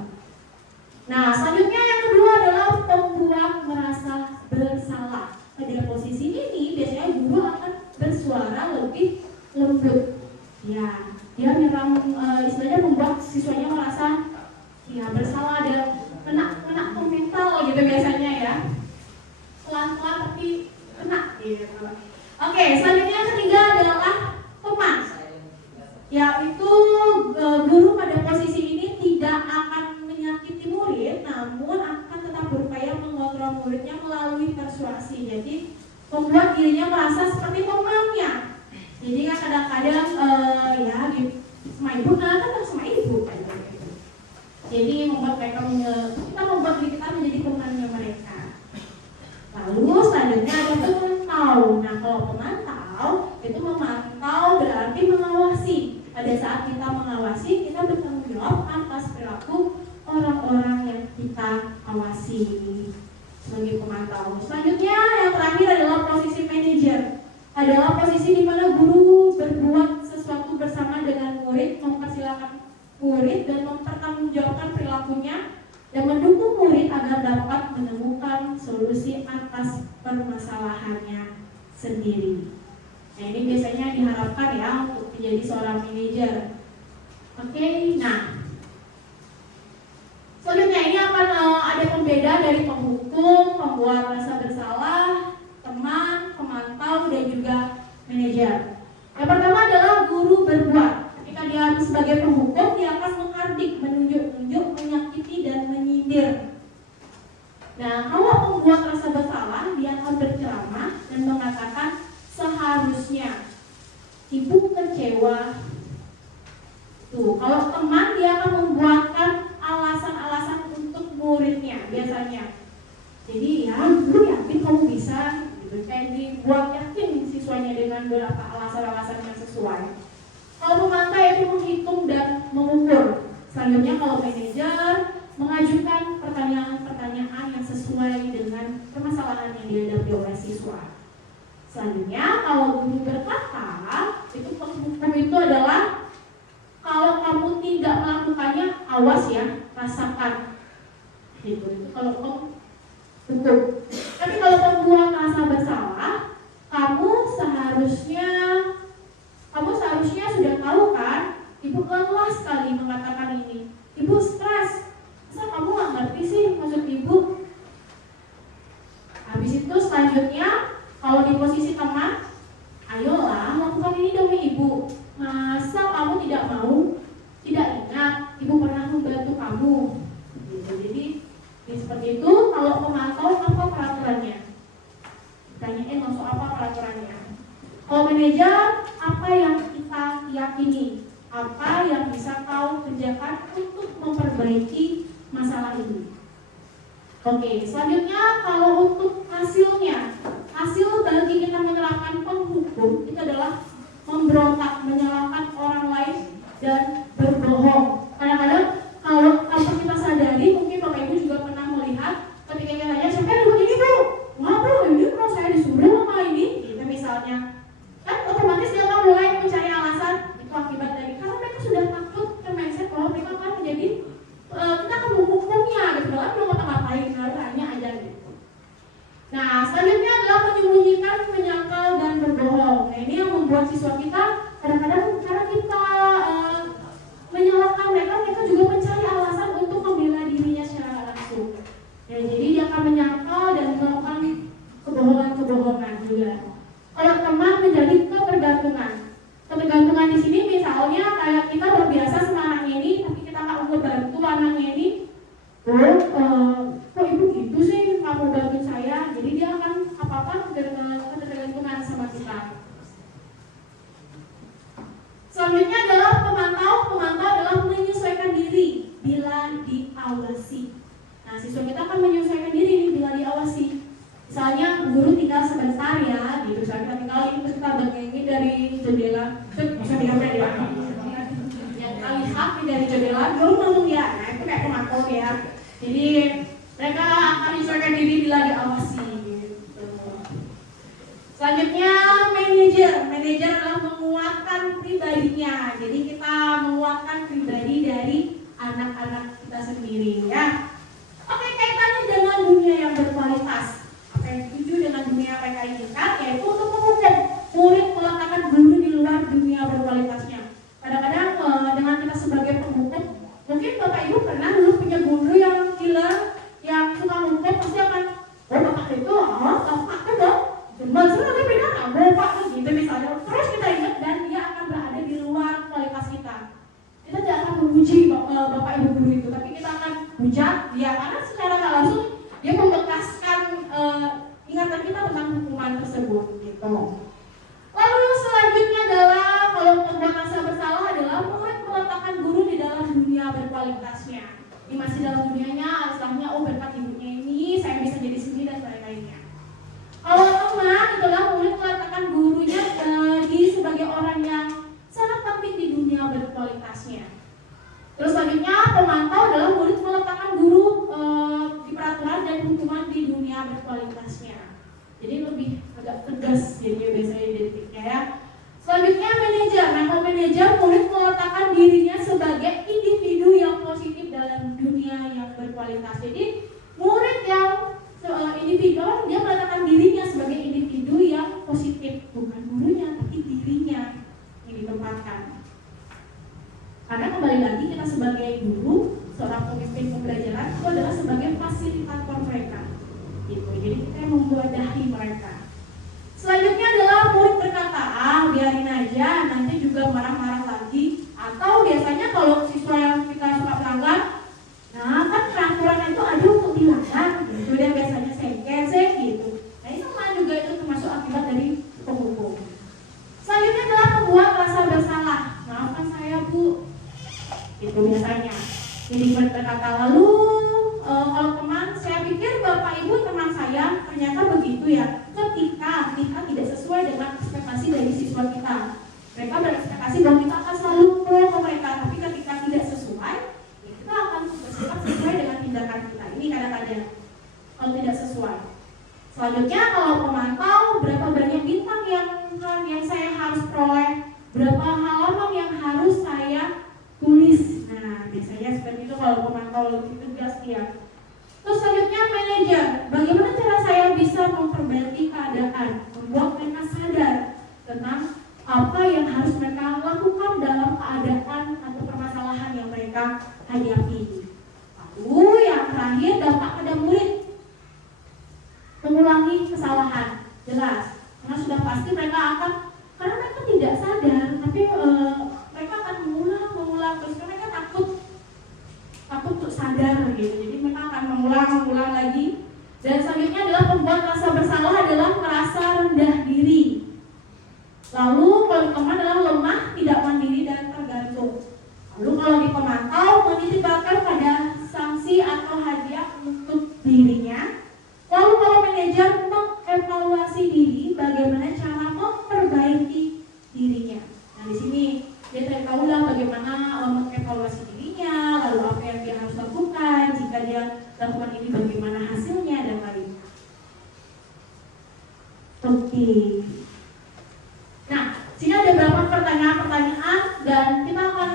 Nah, selanjutnya yang kedua adalah pembuat merasa bersalah. Pada posisi ini biasanya guru akan bersuara lebih lembut. Ya, dia memang istilahnya membuat siswanya merasa ya bersalah dan kena mental gitu biasanya ya. Pelan-pelan tapi kena gitu. Oke, selanjutnya yang ketiga adalah teman. Yaitu guru pada posisi ini tidak akan menyakiti murid, namun akan tetap berupaya mengontrol muridnya melalui persuasi. Jadi membuat dirinya merasa seperti temannya. Jadi kan kadang-kadang ya sama ibu kan sama ibu kan gitu. Jadi membuat mereka kita membuat diri kita menjadi temannya mereka. Lalu selanjutnya ada pemantau. Nah, kalau pemantau itu memantau berarti mengawasi. Pada saat kita mengawasi, kita bertanggung jawab atas perilaku orang-orang yang kita awasi sebagai pemantau. Selanjutnya yang terakhir adalah posisi di mana guru berbuat sesuatu bersama dengan murid, mempersilahkan murid dan mempertanggungjawabkan perilakunya dan mendukung murid agar dapat menemukan solusi atas permasalahannya sendiri. Nah, ini biasanya diharapkan ya untuk menjadi seorang manajer. Oke, nah selanjutnya ini akan ada pembeda dari penghukum, pembuat rasa bersalah, teman, pemantau, dan juga manajer. Yang pertama adalah guru berbuat. Ketika dia sebagai penghukum, dia akan menghardik, menunjuk-nunjuk, menyakiti, dan menyindir. Nah, kalau pembuat rasa bersalah, dia akan berceramah dan mengatakan seharusnya ibu kecewa. Tuh, kalau teman dia akan membuatkan alasan-alasan untuk muridnya biasanya. Jadi ya, guru yakin kamu bisa, gitu. Kayak dibuat yakin siswanya dengan beberapa alasan-alasan yang sesuai. Kalau pemantau itu menghitung dan mengukur. Selanjutnya kalau manajer mengajukan pertanyaan-pertanyaan yang sesuai dengan permasalahan yang dihadapi oleh siswa. Selanjutnya kalau guru berkata, itu penghukum itu adalah kalau kamu tidak melakukannya, awas ya, rasakan. Gitu. Itu kalau kamu bentuk. Tapi kalau pembuat rasa bersalah, kamu seharusnya sudah tahu kan, ibu lelah sekali mengatakan ini. Ibu stres. Masa kamu nggak ngerti sih maksud ibu? Habis itu selanjutnya, kalau di posisi teman, ayolah lakukan ini demi ibu. Masa kamu tidak mau? Tidak ingat ibu pernah membantu kamu? Gitu. Jadi seperti itu. Kalau pemantau, apa peraturannya? Tanyain langsung apa peraturannya. Kalau manajer, apa yang kita yakini? Apa yang bisa kau kerjakan untuk memperbaiki masalah ini? Oke, selanjutnya kalau untuk hasilnya, hasil bagi kita menerapkan penghukum itu adalah memberontak, menyalahkan orang lain dan berbohong. Kadang-kadang kalau tanpa kita sadari, mungkin Bapak Ibu juga pernah melihat ketika kita tanya, siapa yang buat ini bro? Wah bro, ini bro saya disuruh sama ini, gitu misalnya. Kan otomatis dia akan mulai mencari alasan itu akibat dari karena mereka sudah takut ke mindset bahwa mereka akan menjadi kita akan menghukumnya gitu, kan belum ngapa-ngapain, hanya aja gitu. Nah, selanjutnya adalah menyembunyikan, menyangkal, dan berbohong. Nah, ini yang membuat siswa kita kadang-kadang karena kita menyalahkan mereka, mereka juga mencari alasan untuk membela dirinya secara langsung. Ya, jadi dia akan menyangkal dan melakukan kebohongan-kebohongan juga. Kalau teman menjadi ketergantungan. Ketergantungan di sini misalnya kayak kita berbiasa sama anaknya ini, tapi kita nggak mau bantu anaknya ini. Kok ibu gitu sih nggak mau bantu saya? Jadi dia akan apa-apa ketergantungan sama kita. Selanjutnya adalah pemantau. Pemantau adalah menyesuaikan diri bila diawasi. Nah, siswa kita akan menyesuaikan diri nih bila diawasi. Misalnya guru tinggal sebentar ya, gitu. Misalnya kita tinggal ini terus kita bangkingin dari jendela, bisa tinggalnya di mana? Yang kita lihat dari jendela, guru ngomong ya, nah itu kayak pemantau ya. Jadi mereka akan menyesuaikan diri bila diawasi. Gitu. Selanjutnya manajer. Manajer adalah menguatkan pribadinya. Jadi kita menguatkan pribadi dari anak-anak kita sendiri ya. Oke, kaitannya dengan dunia yang berkualitas. Apa yang dituju dengan dunia yang mereka inginkan, yaitu untuk menghukum murid meletakkan guru di luar dunia berkualitasnya. Kadang-kadang dengan kita sebagai penghukum, mungkin Bapak Ibu pernah dulu punya guru yang killer, yang suka menghukum, pasti akan, oh bapak itu, aku dong, cuman sebenarnya beda nggak, bapak gitu misalnya. Terus kita ingat dan dia akan berada di luar kualitas kita. Kita tidak akan memuji bapak ibu guru itu, tapi kita akan hujat dia karena secara nggak langsung dia membekaskan ingatan kita tentang hukuman tersebut gitu. Lalu selanjutnya adalah kalau pembuat rasa bersalah adalah murid meletakkan guru di dalam dunia berkualitasnya. Ini masih dalam dunianya, istilahnya oh berkat ibunya ini saya bisa jadi sendiri dan lain-lainnya. Kalau teman itulah murid meletakkan gurunya di sebagai orang yang sangat penting di dunia berkualitasnya. Terus selanjutnya pemantau adalah murid meletakkan guru di peraturan dan hukuman di dunia berkualitasnya. Jadi lebih agak tegas jadinya biasanya identiknya ya. Selanjutnya manajer. Nah, kalau manajer murid meletakkan dirinya sebagai individu yang positif dalam dunia yang berkualitas. Jadi murid yang individu dia meletakkan dirinya sebagai individu yang positif, bukan gurunya tapi dirinya yang ditempatkan. Karena kembali lagi kita sebagai guru, seorang pemimpin pembelajaran itu adalah sebagai fasilitator mereka. Gitu. Jadi kita yang memwadahi mereka. Selanjutnya adalah murid berkata, biarin aja, nanti juga marah-marah lagi. Atau biasanya kalau siswa yang kita suka pelanggar, nah kan peraturan itu ada untuk dilanggar, gitu. Dia biasanya sengke gitu. Nah itu sama juga itu termasuk akibat dari penghukum. Selanjutnya adalah membuat rasa bersalah. Maafkan saya Bu, itu biasanya. Jadi berkata lalu kalau teman, saya pikir Bapak Ibu teman saya ternyata begitu ya. Ketika kita tidak sesuai dengan ekspektasi dari siswa kita, mereka berekspektasi bahwa kita akan selalu pro ke mereka, tapi ketika tidak sesuai, ya kita akan bersikap sesuai dengan tindakan kita. Ini kadang-kadang kalau tidak sesuai. Selanjutnya kalau pemantau, berapa banyak bintang yang saya harus peroleh, berapa halaman yang harus saya tulis. Nah, biasanya seperti itu kalau pemantau lebih tegas dia. Terus selanjutnya manajer, bagaimana cara saya bisa memperbaiki keadaan, membuat mereka sadar tentang apa yang harus mereka lakukan dalam keadaan atau permasalahan yang mereka hadapi. Lalu yang terakhir, dampak pada murid, mengulangi kesalahan, jelas, karena sudah pasti mereka akan, karena mereka tidak sadar, tapi mereka akan mengulang terus karena mereka takut untuk sadar gitu. Jadi mereka akan mengulang lagi. Dan selanjutnya adalah membuat rasa bersalah adalah merasa rendah diri. Lalu kalau teman adalah lemah, tidak mandiri dan tergantung. Lalu kalau di pemantau menitipkan pada sanksi atau hadiah untuk dirinya. Lalu kalau manajer mengevaluasi diri, bagaimana cara memperbaiki dirinya. Nah di sini dia tahu lah bagaimana mengevaluasi dirinya, lalu apa yang dia harus lakukan, jika dia lakukan ini bagaimana hasilnya dan lain. Oke. Nah, sini ada beberapa pertanyaan dan kita akan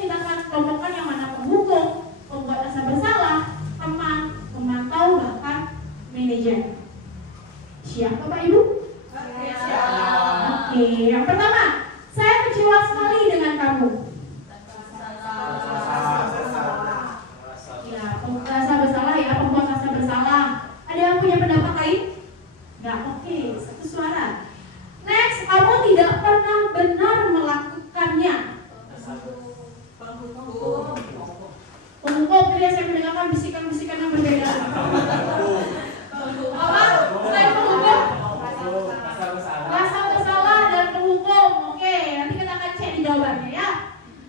kita akan kelompokkan yang mana penghukum, pembuat rasa bersalah, teman, pemantau, bahkan manajer. Siap Bapak Ibu? Oke, yang pertama, saya kecewa sekali dengan kamu. Ya, rasa bersalah ya, pembuat rasa bersalah. Ada yang punya pendapat lain? Nggak, oke, satu suara. Next, kamu tidak pernah benar melakukannya. Penghukum, tadi saya mendengarkan bisikan-bisikan yang berbeda. Apa? Selain penghukum? Rasa bersalah dan penghukum. Oke, nanti kita akan cek di jawabannya ya.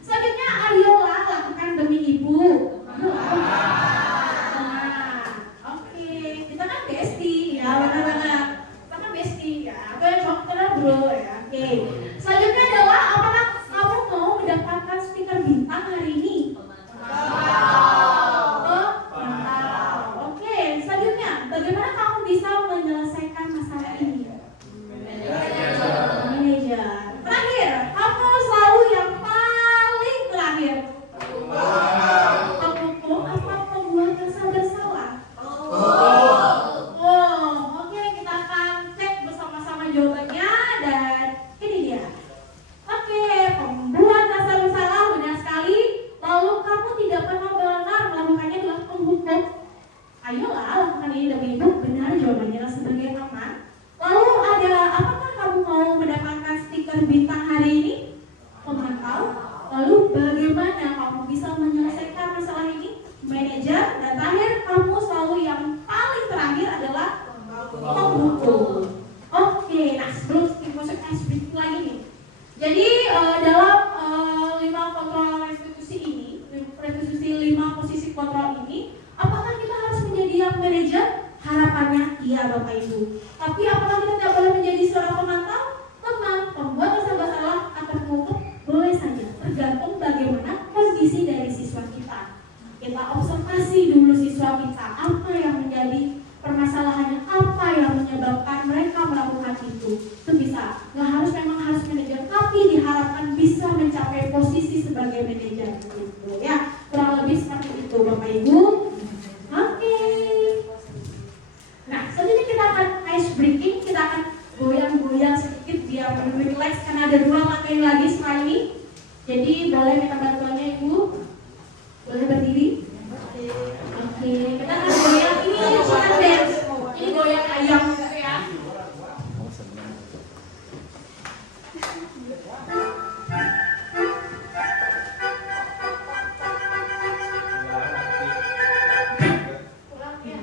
Selanjutnya, ayolah lakukan demi ibu. Oke, kita kan bestie ya, benar-benar. Kita kan bestie ya. Apa yang coklat bro ya. Oke. Selanjutnya adalah apakah kamu mau mendapatkan stiker bintang hari ini? Oke, selanjutnya bagaimana kamu bisa menyelesaikan masalah ini? Manajer. Terakhir, kamu selalu yang paling terakhir. Penghukum apa pembuat rasa bersalah? Oke, kita akan cek bersama-sama jawabannya dan ini dia. Oke, pembuat rasa bersalah benar sekali. Lalu kamu tidak pernah benar melakukannya adalah penghukum. Ayolah lakukan ini demi ibu. Benar jawabannya sebagai aman. Lalu ada apakah kamu mau mendapatkan stiker bintang hari ini? Pemantau. Lalu bagaimana kamu bisa menyelesaikan masalah ini? Manajer. Dan terakhir kamu selalu yang paling terakhir adalah penghukum. Oke, nah sebelum masuk speaking lagi nih. Jadi dalam 5 kontrol restitusi ini, restitusi 5 posisi kontrol ini, apakah kita harus menjadi yang manajer? Harapannya iya Bapak Ibu. Tapi apakah kita tidak boleh menjadi seorang pemantau? Teman, pembuat rasa bersalah atau penghukum? Boleh saja, tergantung bagaimana kondisi dari siswa kita. Kita observasi dulu siswa kita, apa yang menjadi permasalahannya, apa yang menyebabkan mereka melakukan Itu bisa, nggak harus memang harus manajer, tapi diharapkan bisa mencapai posisi sebagai manajer gitu ya. Kurang lebih seperti itu Bapak Ibu. Oke. Nah, selanjutnya kita akan ice breaking, kita akan goyang-goyang sedikit biar lebih relax karena ada 2 materi lagi setelah ini. Jadi boleh minta bantuannya Ibu. Boleh berdiri? Oke, kita akan goyang ini bukan dance. Ini goyang ayam gitu ya. Pulang ya.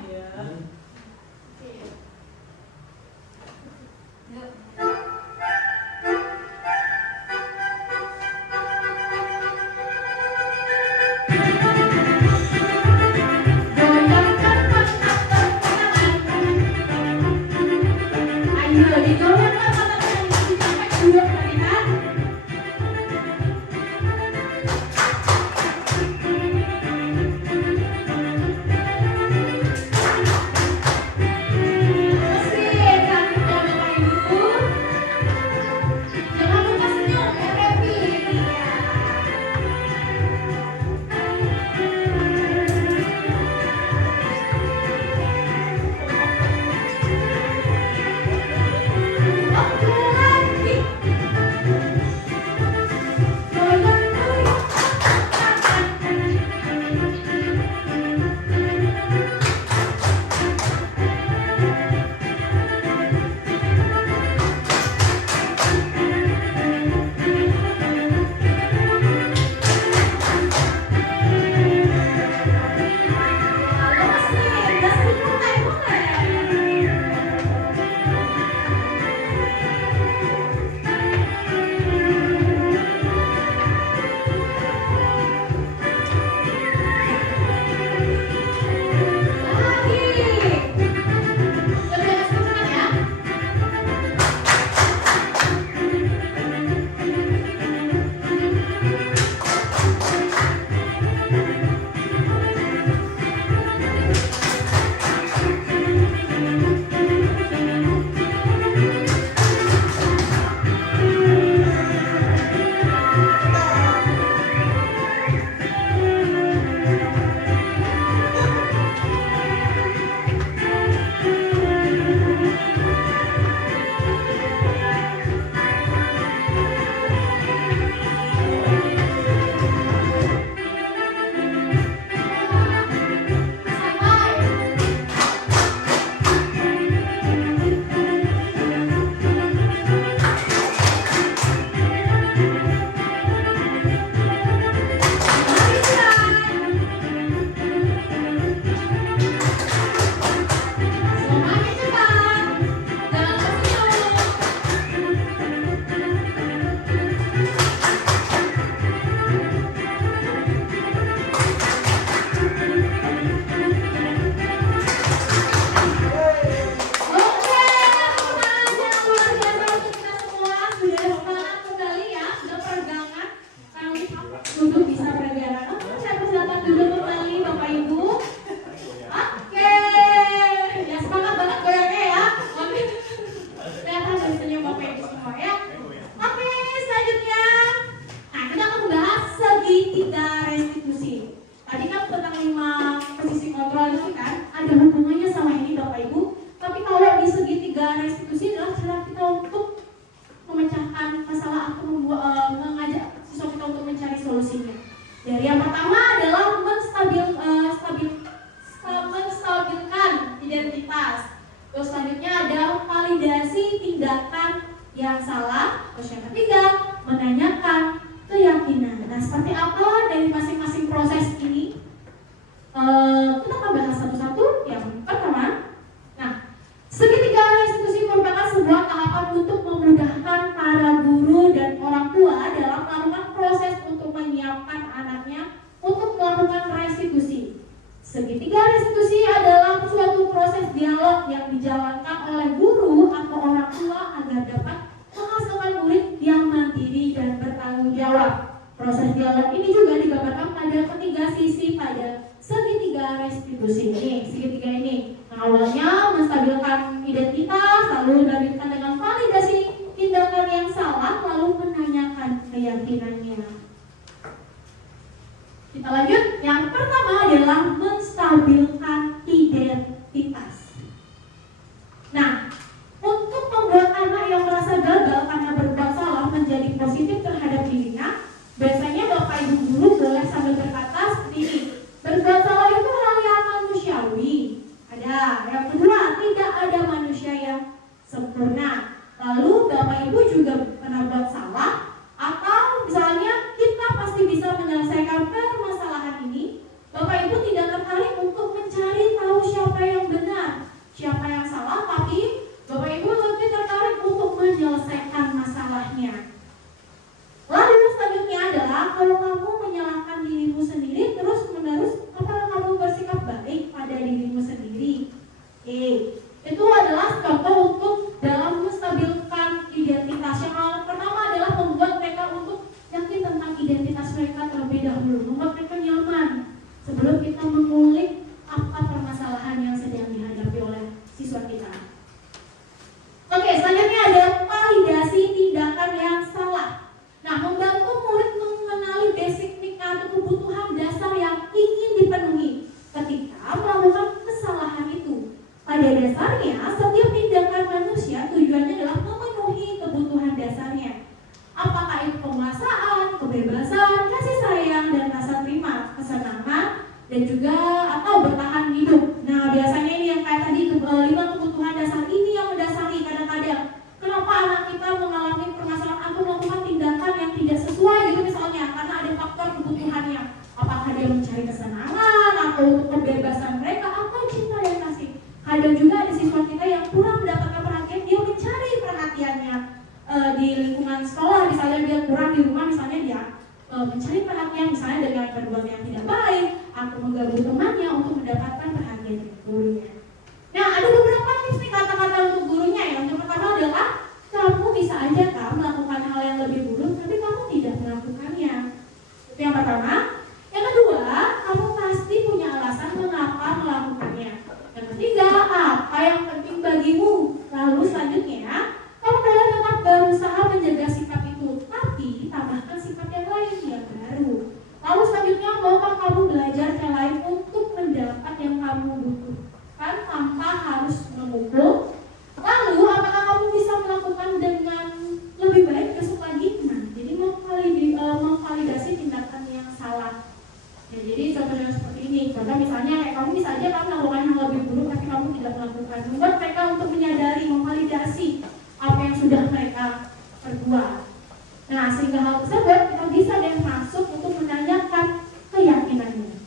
Awalnya menstabilkan identitas, lalu dilanjutkan dengan validasi keyakinannya. Kita lanjut. Yang pertama adalah menstabilkan identitas. Nah, untuk membuat anak yang merasa gagal karena berbuat salah menjadi positif terhadap dirinya, biasanya Bapak Ibu guru boleh sambil berkata seperti ini. Berbuat salah itu hal yang manusiawi. Ada. Yang kedua, tidak ada manusia yang sempurna. Lalu Bapak Ibu juga pernah buat salah, atau misalnya kita pasti bisa menyelesaikan permasalahan ini. Bapak Ibu tidak tertarik untuk mencari tahu siapa yang benar, siapa yang salah, tapi Bapak Ibu lebih tertarik untuk menyelesaikan masalahnya. Lalu selanjutnya adalah kalau kamu menyalahkan dirimu sendiri terus menerus, apakah kamu bersikap baik pada dirimu sendiri? Itu adalah contoh untuk dalam menstabilkan identitas. Yang pertama adalah membuat mereka untuk yakin tentang identitas mereka terlebih dahulu, membuat mereka nyaman sebelum kita mengulik apa permasalahan yang sedang dihadapi oleh siswa kita. Oke, selanjutnya ada validasi tindakan yang salah. Nah, membantu murid mengenali basic need atau kebutuhan dasar yang ingin dipenuhi ketika melakukan kesalahan itu. Pada dasarnya, setiap tindakan manusia tujuannya adalah memenuhi kebutuhan dasarnya. Apakah itu penguasaan, kebebasan, kasih sayang, dan rasa terima, kesenangan, dan juga atau bertahan hidup. Nah, biasanya ini yang kayak tadi 5 kebutuhan dasar ini yang mendasari kadang-kadang. Kenapa anak kita mengalami permasalahan atau melakukan tindakan yang tidak sesuai gitu misalnya, karena ada faktor kebutuhannya. Apakah dia mencari kesenangan atau untuk kebebasan mereka atau cinta dan kasih. Kadang juga ada siswa kita yang kurang mendapatkan perhatian, dia mencari perhatiannya di lingkungan sekolah, misalnya dia kurang di rumah, misalnya dia mencari perhatian misalnya dengan berbuat yang tidak baik atau mengganggu temannya untuk mendapatkan perhatian dari gurunya. Nah, ada beberapa tips nih kata-kata untuk gurunya ya. Yang pertama adalah kamu bisa aja kan melakukan hal yang lebih buruk, tapi kamu tidak melakukannya. Itu yang pertama. Yang kedua, kamu pasti punya alasan mengapa melakukannya. Yang ketiga, apa yang penting bagimu. Lalu selanjutnya, kamu boleh tetap berusaha menjaga sikap itu, tapi tambahkan sikap yang lain yang baru. Lalu selanjutnya, maukah kamu belajar yang lain untuk mendapat yang kamu butuhkan tanpa harus memukul? Lalu, apakah kamu bisa melakukan dengan lebih baik besok lagi? Nah, jadi memvalidasi tindakan yang salah. Ya, jadi contohnya seperti ini. Contoh misalnya, kamu bisa aja kamu melakukan yang lebih buruk, tapi kamu tidak melakukan. Membuat mereka untuk menyadari, memvalidasi apa yang sudah mereka perbuat. Nah, sehingga hal tersebut kita bisa deh masuk untuk menanyakan keyakinannya.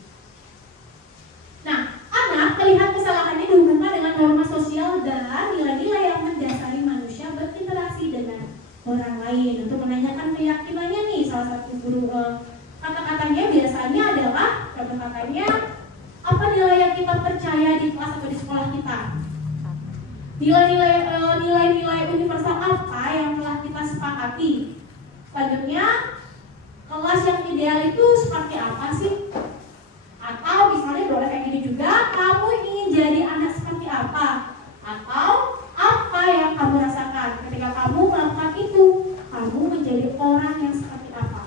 Nah, anak melihat kesalahannya dihubungkan dengan norma sosial dan nilai-nilai yang mendasari manusia berinteraksi dengan orang lain. Untuk menanyakan keyakinannya nih, salah satu guru kata-katanya biasanya adalah kata-katanya apa nilai yang kita percaya di kelas atau di sekolah kita. Nilai-nilai universal apa yang telah kita sepakati. Selanjutnya, kelas yang ideal itu seperti apa sih? Atau misalnya boleh kayak gini juga, kamu ingin jadi anak seperti apa? Atau apa yang kamu rasakan ketika kamu melakukan itu? Kamu menjadi orang yang seperti apa?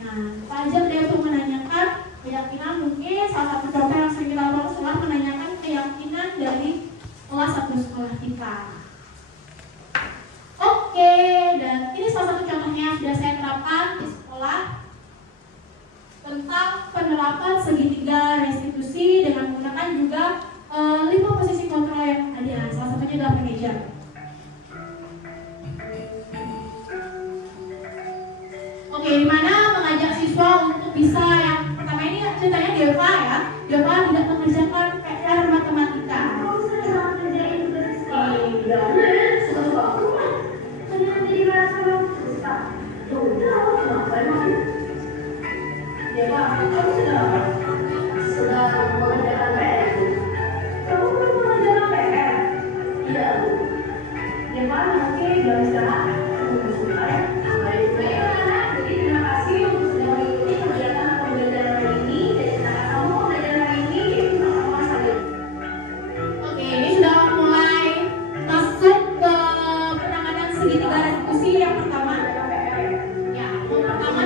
Nah, pelajar dia untuk menanyakan keyakinan. Mungkin salah satu contoh yang sering kita lakukan adalah menanyakan keyakinan dari kelas satu sekolah kita. Oke, dan ini salah satu contohnya yang sudah saya terapkan di sekolah tentang penerapan segitiga restitusi dengan menggunakan juga 5 posisi kontrol yang ada. Salah satunya adalah manajer. Oke, di mana mengajak siswa untuk bisa yang pertama ini ceritanya Deva ya. Deva tidak mengerjakan PR matematika. Deva, kamu sudah mengerjakan PR itu? Kamu belum mengerjakan PR? Iya. Deva, nanti dari sekarang kamu bersuka ya. Jadi terima kasih untuk sudah mengikuti kegiatan atau pembelajaran hari ini. Dan sekarang kamu pembelajaran hari ini yaitu sama-sama saling. Oke, ini sudah mulai masuk ke penanganan segitiga restitusi yang pertama. Ya, yang pertama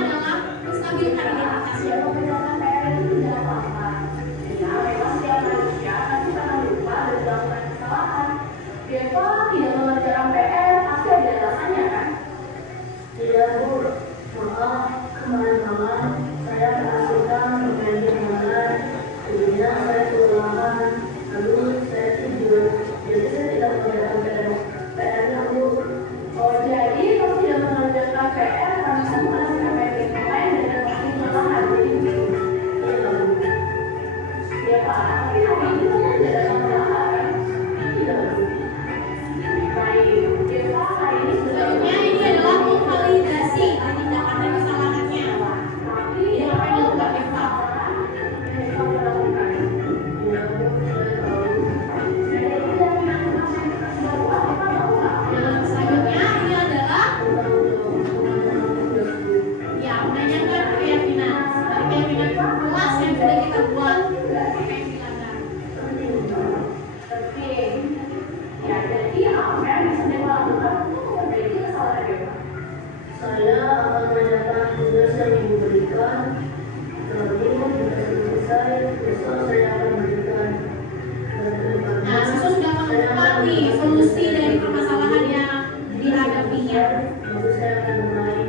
Tentu saya akan mulai.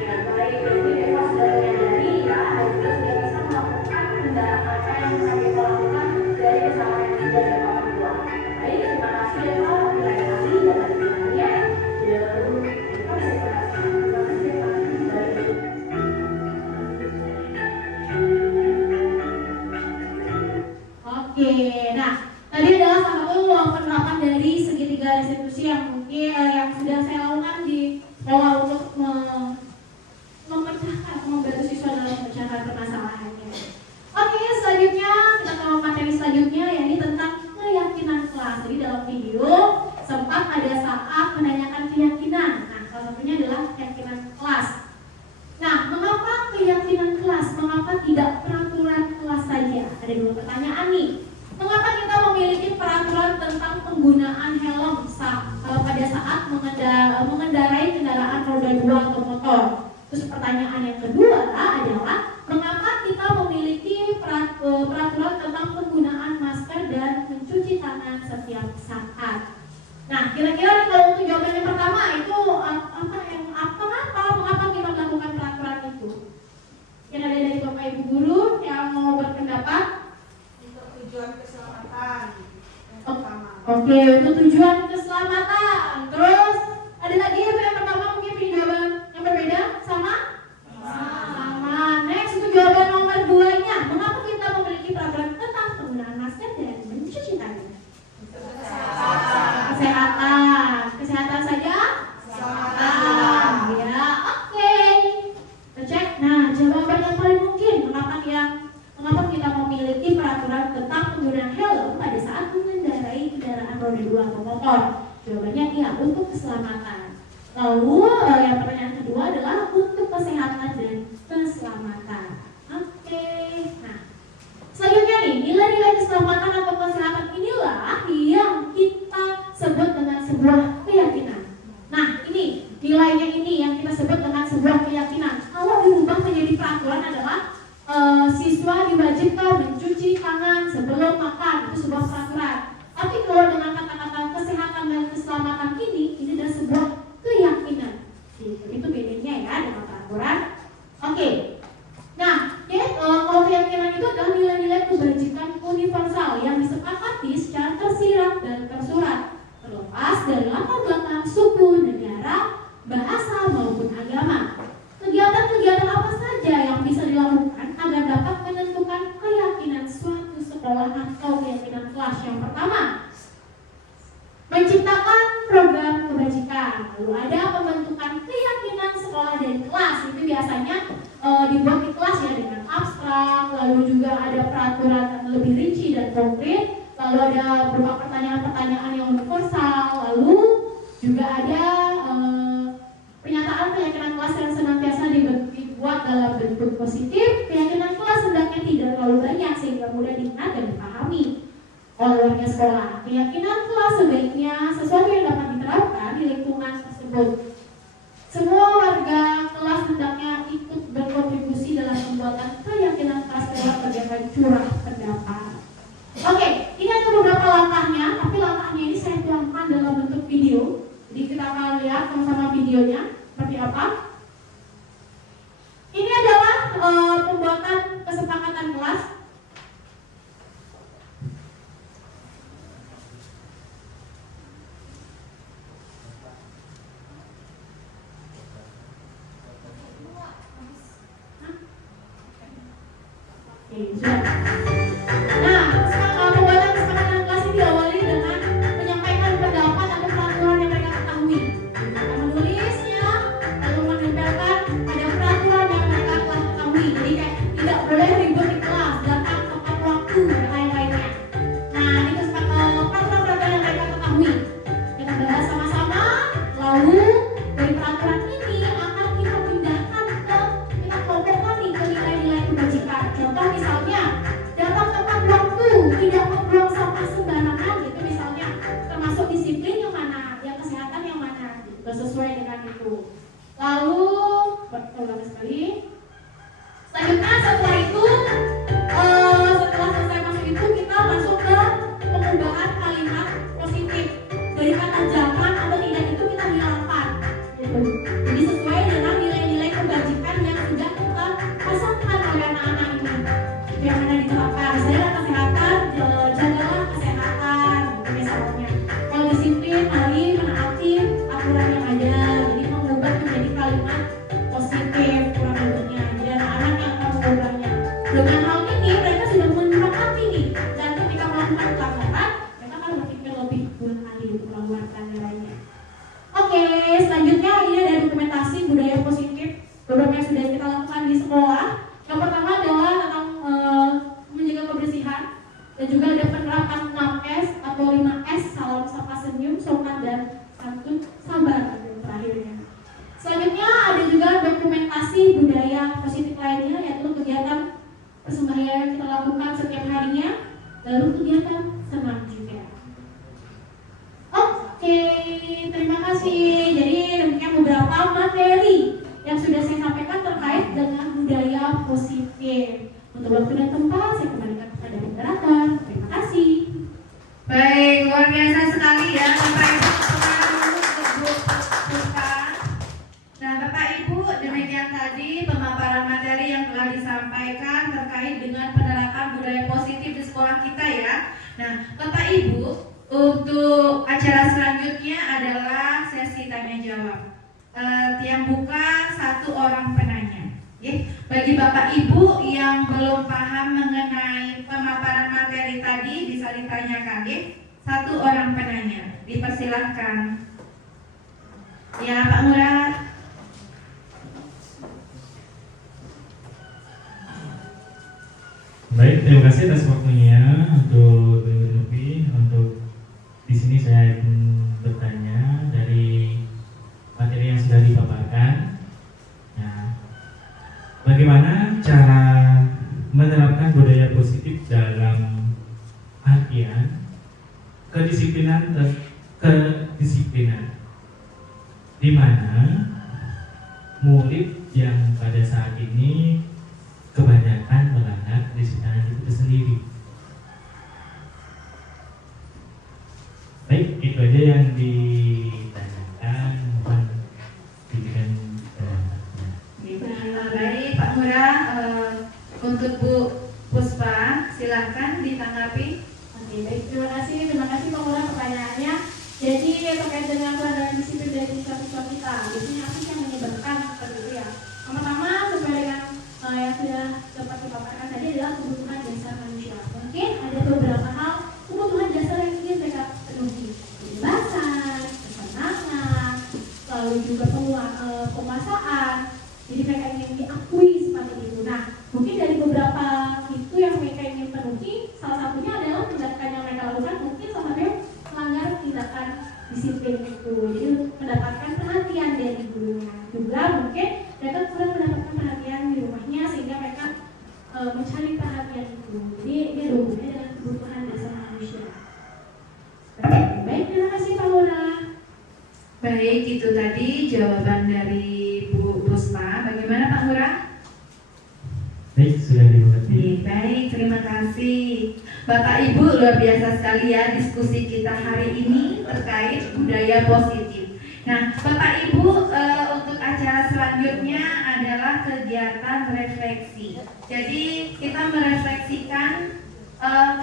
Ya, baik, jadi Eva sudah menyadari ya, dan juga sudah bisa melakukan tindakan apa yang kami lakukan dari kesalahan yang tidak dapat dibuat. Baik, terima kasih Eva, lain kali dapat ditemaninya. Dan Eva bisa berhasil. Terima kasih Eva. Baik. Oke, nah tadi adalah salah satu penerapan dari segitiga restitusi yang mungkin yang sudah saya lakukan di sekolah untuk memecahkan atau membantu siswa dalam memecahkan permasalahannya. Oke, selanjutnya kita ke materi selanjutnya, yakni tentang keyakinan kelas. Jadi dalam video sempat ada saat menanyakan keyakinan. Nah, salah satunya adalah keyakinan kelas. Nah, mengapa keyakinan kelas? Mengapa tidak peraturan kelas saja? Ada dua pertanyaan nih. Mengapa kita memiliki peraturan tentang penggunaan helm pada saat mengendarai kendaraan roda 2 atau motor? Terus pertanyaan yang kedua adalah mengapa kita memiliki peraturan tentang penggunaan masker dan mencuci tangan setiap saat? Nah, kira-kira kalau untuk jawaban yang pertama itu mengapa kita melakukan peraturan itu? Yang ada dari Bapak Ibu guru yang mau berpendapat? Untuk tujuan keselamatan yang pertama. Oke, untuk tujuan keselamatan. Terus ada lagi yang pertama mungkin punya jawaban yang berbeda? Sama? Next, untuk jawaban nomor 2-nya, mengapa kita memiliki peraturan tentang penggunaan masker dan mencuci tangan? Kesehatan saja? Keselamatan. Ya, oke. Kita cek. Nah, jawaban yang paling mungkin mengapa kita memiliki peraturan tentang penggunaan helm pada saat mengendarai kendaraan roda 2 atau motor? Jawabannya iya, untuk keselamatan. Lalu yang pertanyaan kedua adalah untuk kesehatan dan keselamatan. Oke. Nah, selanjutnya nih, nilai-nilai keselamatan atau kesehatan inilah yang kita sebut dengan sebuah keyakinan. Nah, ini nilainya ini yang kita sebut dengan sebuah keyakinan. Kalau dirubah menjadi peraturan adalah siswa diwajibkan mencuci tangan sebelum makan, itu sebuah peraturan. Tapi kalau dengan kata-kata kesehatan dan keselamatan ini adalah sebuah keyakinan. Itu bedanya ya dengan peraturan. Oke. Nah, kalau keyakinan itu adalah nilai-nilai kebajikan universal yang disepakati secara tersirat dan tersurat, terlepas dari latar belakang suku, negara, bahasa maupun agama. Kegiatan-kegiatan apa saja yang bisa dilakukan agar dapat menentukan keyakinan suatu sekolah atau keyakinan kelas? Yang pertama, menciptakan program kebajikan. Lalu ada pembentukan keyakinan sekolah dan kelas. Itu biasanya dibuat di kelas ya dengan abstrak. Lalu juga ada peraturan lebih rinci dan konkret. Lalu ada beberapa pertanyaan-pertanyaan yang universal. Lalu juga ada pernyataan keyakinan kelas yang senantiasa dibuat dalam bentuk positif. Keyakinan kelas hendaknya tidak terlalu banyak sehingga mudah diingat dan dipahami oleh warga sekolah. Keyakinan kelas sebaiknya sesuatu yang dapat diterapkan di lingkungan tersebut. Semua warga kelas hendaknya ikut berkontribusi dalam pembuatan keyakinan kelas dalam berbagai curah pendapat. Oke, ini ada beberapa langkahnya, tapi langkahnya ini saya tuangkan dalam bentuk video. Jadi kita akan lihat sama-sama videonya seperti apa. Ini adalah pembuatan kesepakatan kelas. Nah, pembuatan kesepakatan kelas ini diawali dengan menyampaikan pendapat atau peraturan yang mereka ketahui. Mereka menulisnya, lalu menempelkan ada peraturan yang mereka telah ketahui. Jadi kayak tidak boleh ribut di kelas, datang tepat waktu dan lain-lainnya. Nah, ini peraturan-peraturan yang mereka ketahui. Kita bahas sama-sama. Lalu dari peraturan ini akan kita pindahkan kita kelompokkan nih ke nilai-nilai kebajikan. Contoh misalnya datang tepat waktu, tidak membuang sampah sembarangan gitu misalnya, termasuk disiplin yang mana, yang kesehatan yang mana, gitu, sesuai dengan itu. Lalu ulang sekali. Selanjutnya setelah itu, setelah selesai masuk itu kita masuk ke pengubahan kalimat positif dari kata zaman atau tidak itu kita hilangkan. kesembahyangan yang kita lakukan setiap harinya, lalu kegiatan senam juga. Oke, terima kasih. Jadi demikian beberapa materi yang sudah saya sampaikan terkait dengan budaya positif. Untuk waktu dan tempat saya kembalikan kepada moderator. Terima kasih. Baik, luar biasa sekali ya Bapak Ibu teman-teman. Nah Bapak Ibu, demikian tadi pemaparan materi yang telah disampaikan terkait dengan penerapan budaya positif di sekolah kita ya. Nah Bapak Ibu, untuk acara selanjutnya adalah sesi tanya jawab. Yang buka satu orang penanya. Bagi Bapak Ibu yang belum paham mengenai pemaparan materi tadi bisa ditanyakan satu orang penanya. Dipersilahkan. Ya Pak Murad. Baik, terima kasih atas waktunya untuk untuk di sini saya bertanya dari materi yang sudah dipaparkan. Nah, bagaimana cara menerapkan budaya positif dalam artian kedisiplinan, di mana murid yang pada saat ini kebanyakan melanggar disiplin itu sendiri. Baik, itu aja yang ditanyakan. Mohon diberikan Baik Pak Murad, untuk Bu Puspa silahkan ditanggapi. Oke, baik, terima kasih Pak Murad pertanyaannya. Jadi terkait dengan pelanggaran disiplin dari siswa-siswa kita, biasanya apa sih yang menyebabkan seperti itu ya? Pertama, sesuai dengan yang sudah dapat dipaparkan tadi adalah kebutuhan dasar manusia. Mungkin ada beberapa hal kebutuhan dasar yang ingin mereka penuhi, kebebasan, kesenangan, lalu juga penguasaan. Jadi mereka ingin diakui seperti itu. Nah, mungkin dari beberapa itu yang mereka ingin penuhi, salah satunya adalah tindakan yang mereka lakukan mungkin salah satunya melanggar tindakan disiplin itu. Jadi mendapatkan perhatian dari gurunya. Juga mungkin mereka kurang mendapatkan perhatian di rumahnya sehingga mereka mencari perhatian itu. Jadi ini ada hubungannya dengan kebutuhan dasar manusia. Baik, terima kasih Pak Luna. Baik, itu tadi jawaban dari Bu Puspa. Bagaimana Pak Murad? baik, sudah dimengerti. Baik, terima kasih. Bapak Ibu, luar biasa sekali ya diskusi kita hari ini terkait budaya positif. Nah, Bapak Ibu, untuk acara selanjutnya adalah kegiatan refleksi. Jadi kita merefleksikan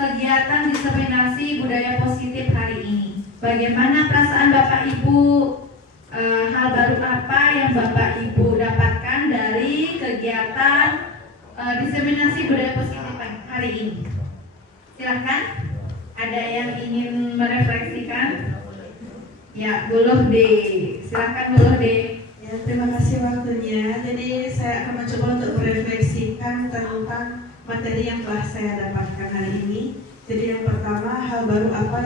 kegiatan diseminasi budaya positif hari ini. Bagaimana perasaan Bapak Ibu? Hal baru apa yang Bapak Ibu dapatkan dari kegiatan diseminasi budaya positif hari ini? Silahkan. Ada yang ingin merefleksikan? Ya, Bu Lohde. Silahkan Bu Lohde. Ya, terima kasih waktunya. Jadi saya akan mencoba untuk merefleksikan tentang materi yang telah saya dapatkan hari ini. Jadi yang pertama, hal baru apa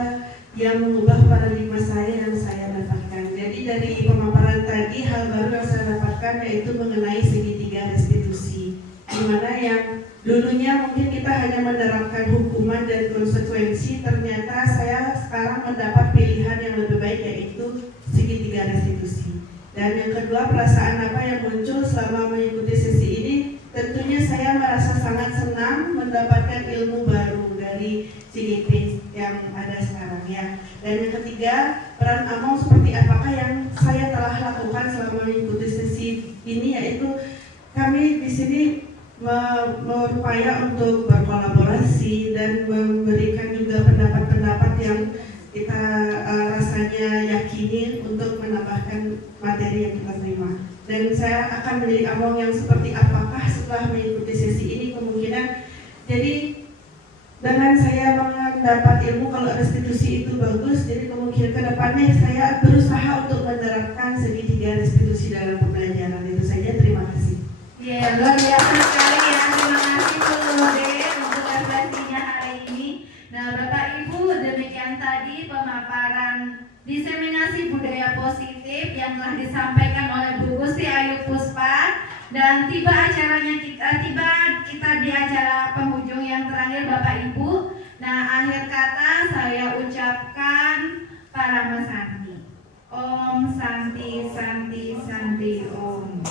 yang mengubah paradigma saya yang saya dapatkan. Jadi dari pemaparan tadi, hal baru yang saya dapatkan yaitu mengenai segitiga restitusi, di mana yang dulunya mungkin kita hanya menerapkan hukuman dan konsekuensi, ternyata saya sekarang mendapat pilihan yang lebih baik yaitu segitiga restitusi. Dan yang kedua, perasaan apa yang muncul selama mengikuti sesi ini? Tentunya saya merasa sangat senang mendapatkan ilmu baru dari CGP yang ada sekarang ya. Dan yang ketiga, peran Among seperti apakah yang saya telah lakukan selama mengikuti sesi ini, yaitu kami di sini berupaya untuk berkolaborasi dan memberikan juga pendapat-pendapat yang kita rasanya yakini untuk menambahkan materi yang kita terima. Dan saya akan menjadi Among yang seperti apakah setelah mengikuti sesi ini, kemungkinan jadi dengan saya mendapat ilmu kalau restitusi itu bagus, jadi kemungkinan kedepannya saya berusaha untuk menerapkan segitiga restitusi dalam pembelajaran. Itu saja, terima kasih. Ya, luar biasa sekali ya. Terima kasih Bu Lode untuk refleksinya hari ini. Nah, Bapak Ibu, demikian tadi pemaparan diseminasi budaya positif yang telah disampaikan oleh Bu Gusti Ayu Puspa, dan tiba kita di acara penghujung yang terakhir Bapak Ibu. Nah, akhir kata saya ucapkan Parama Santi. Om Santi Santi Santi Om.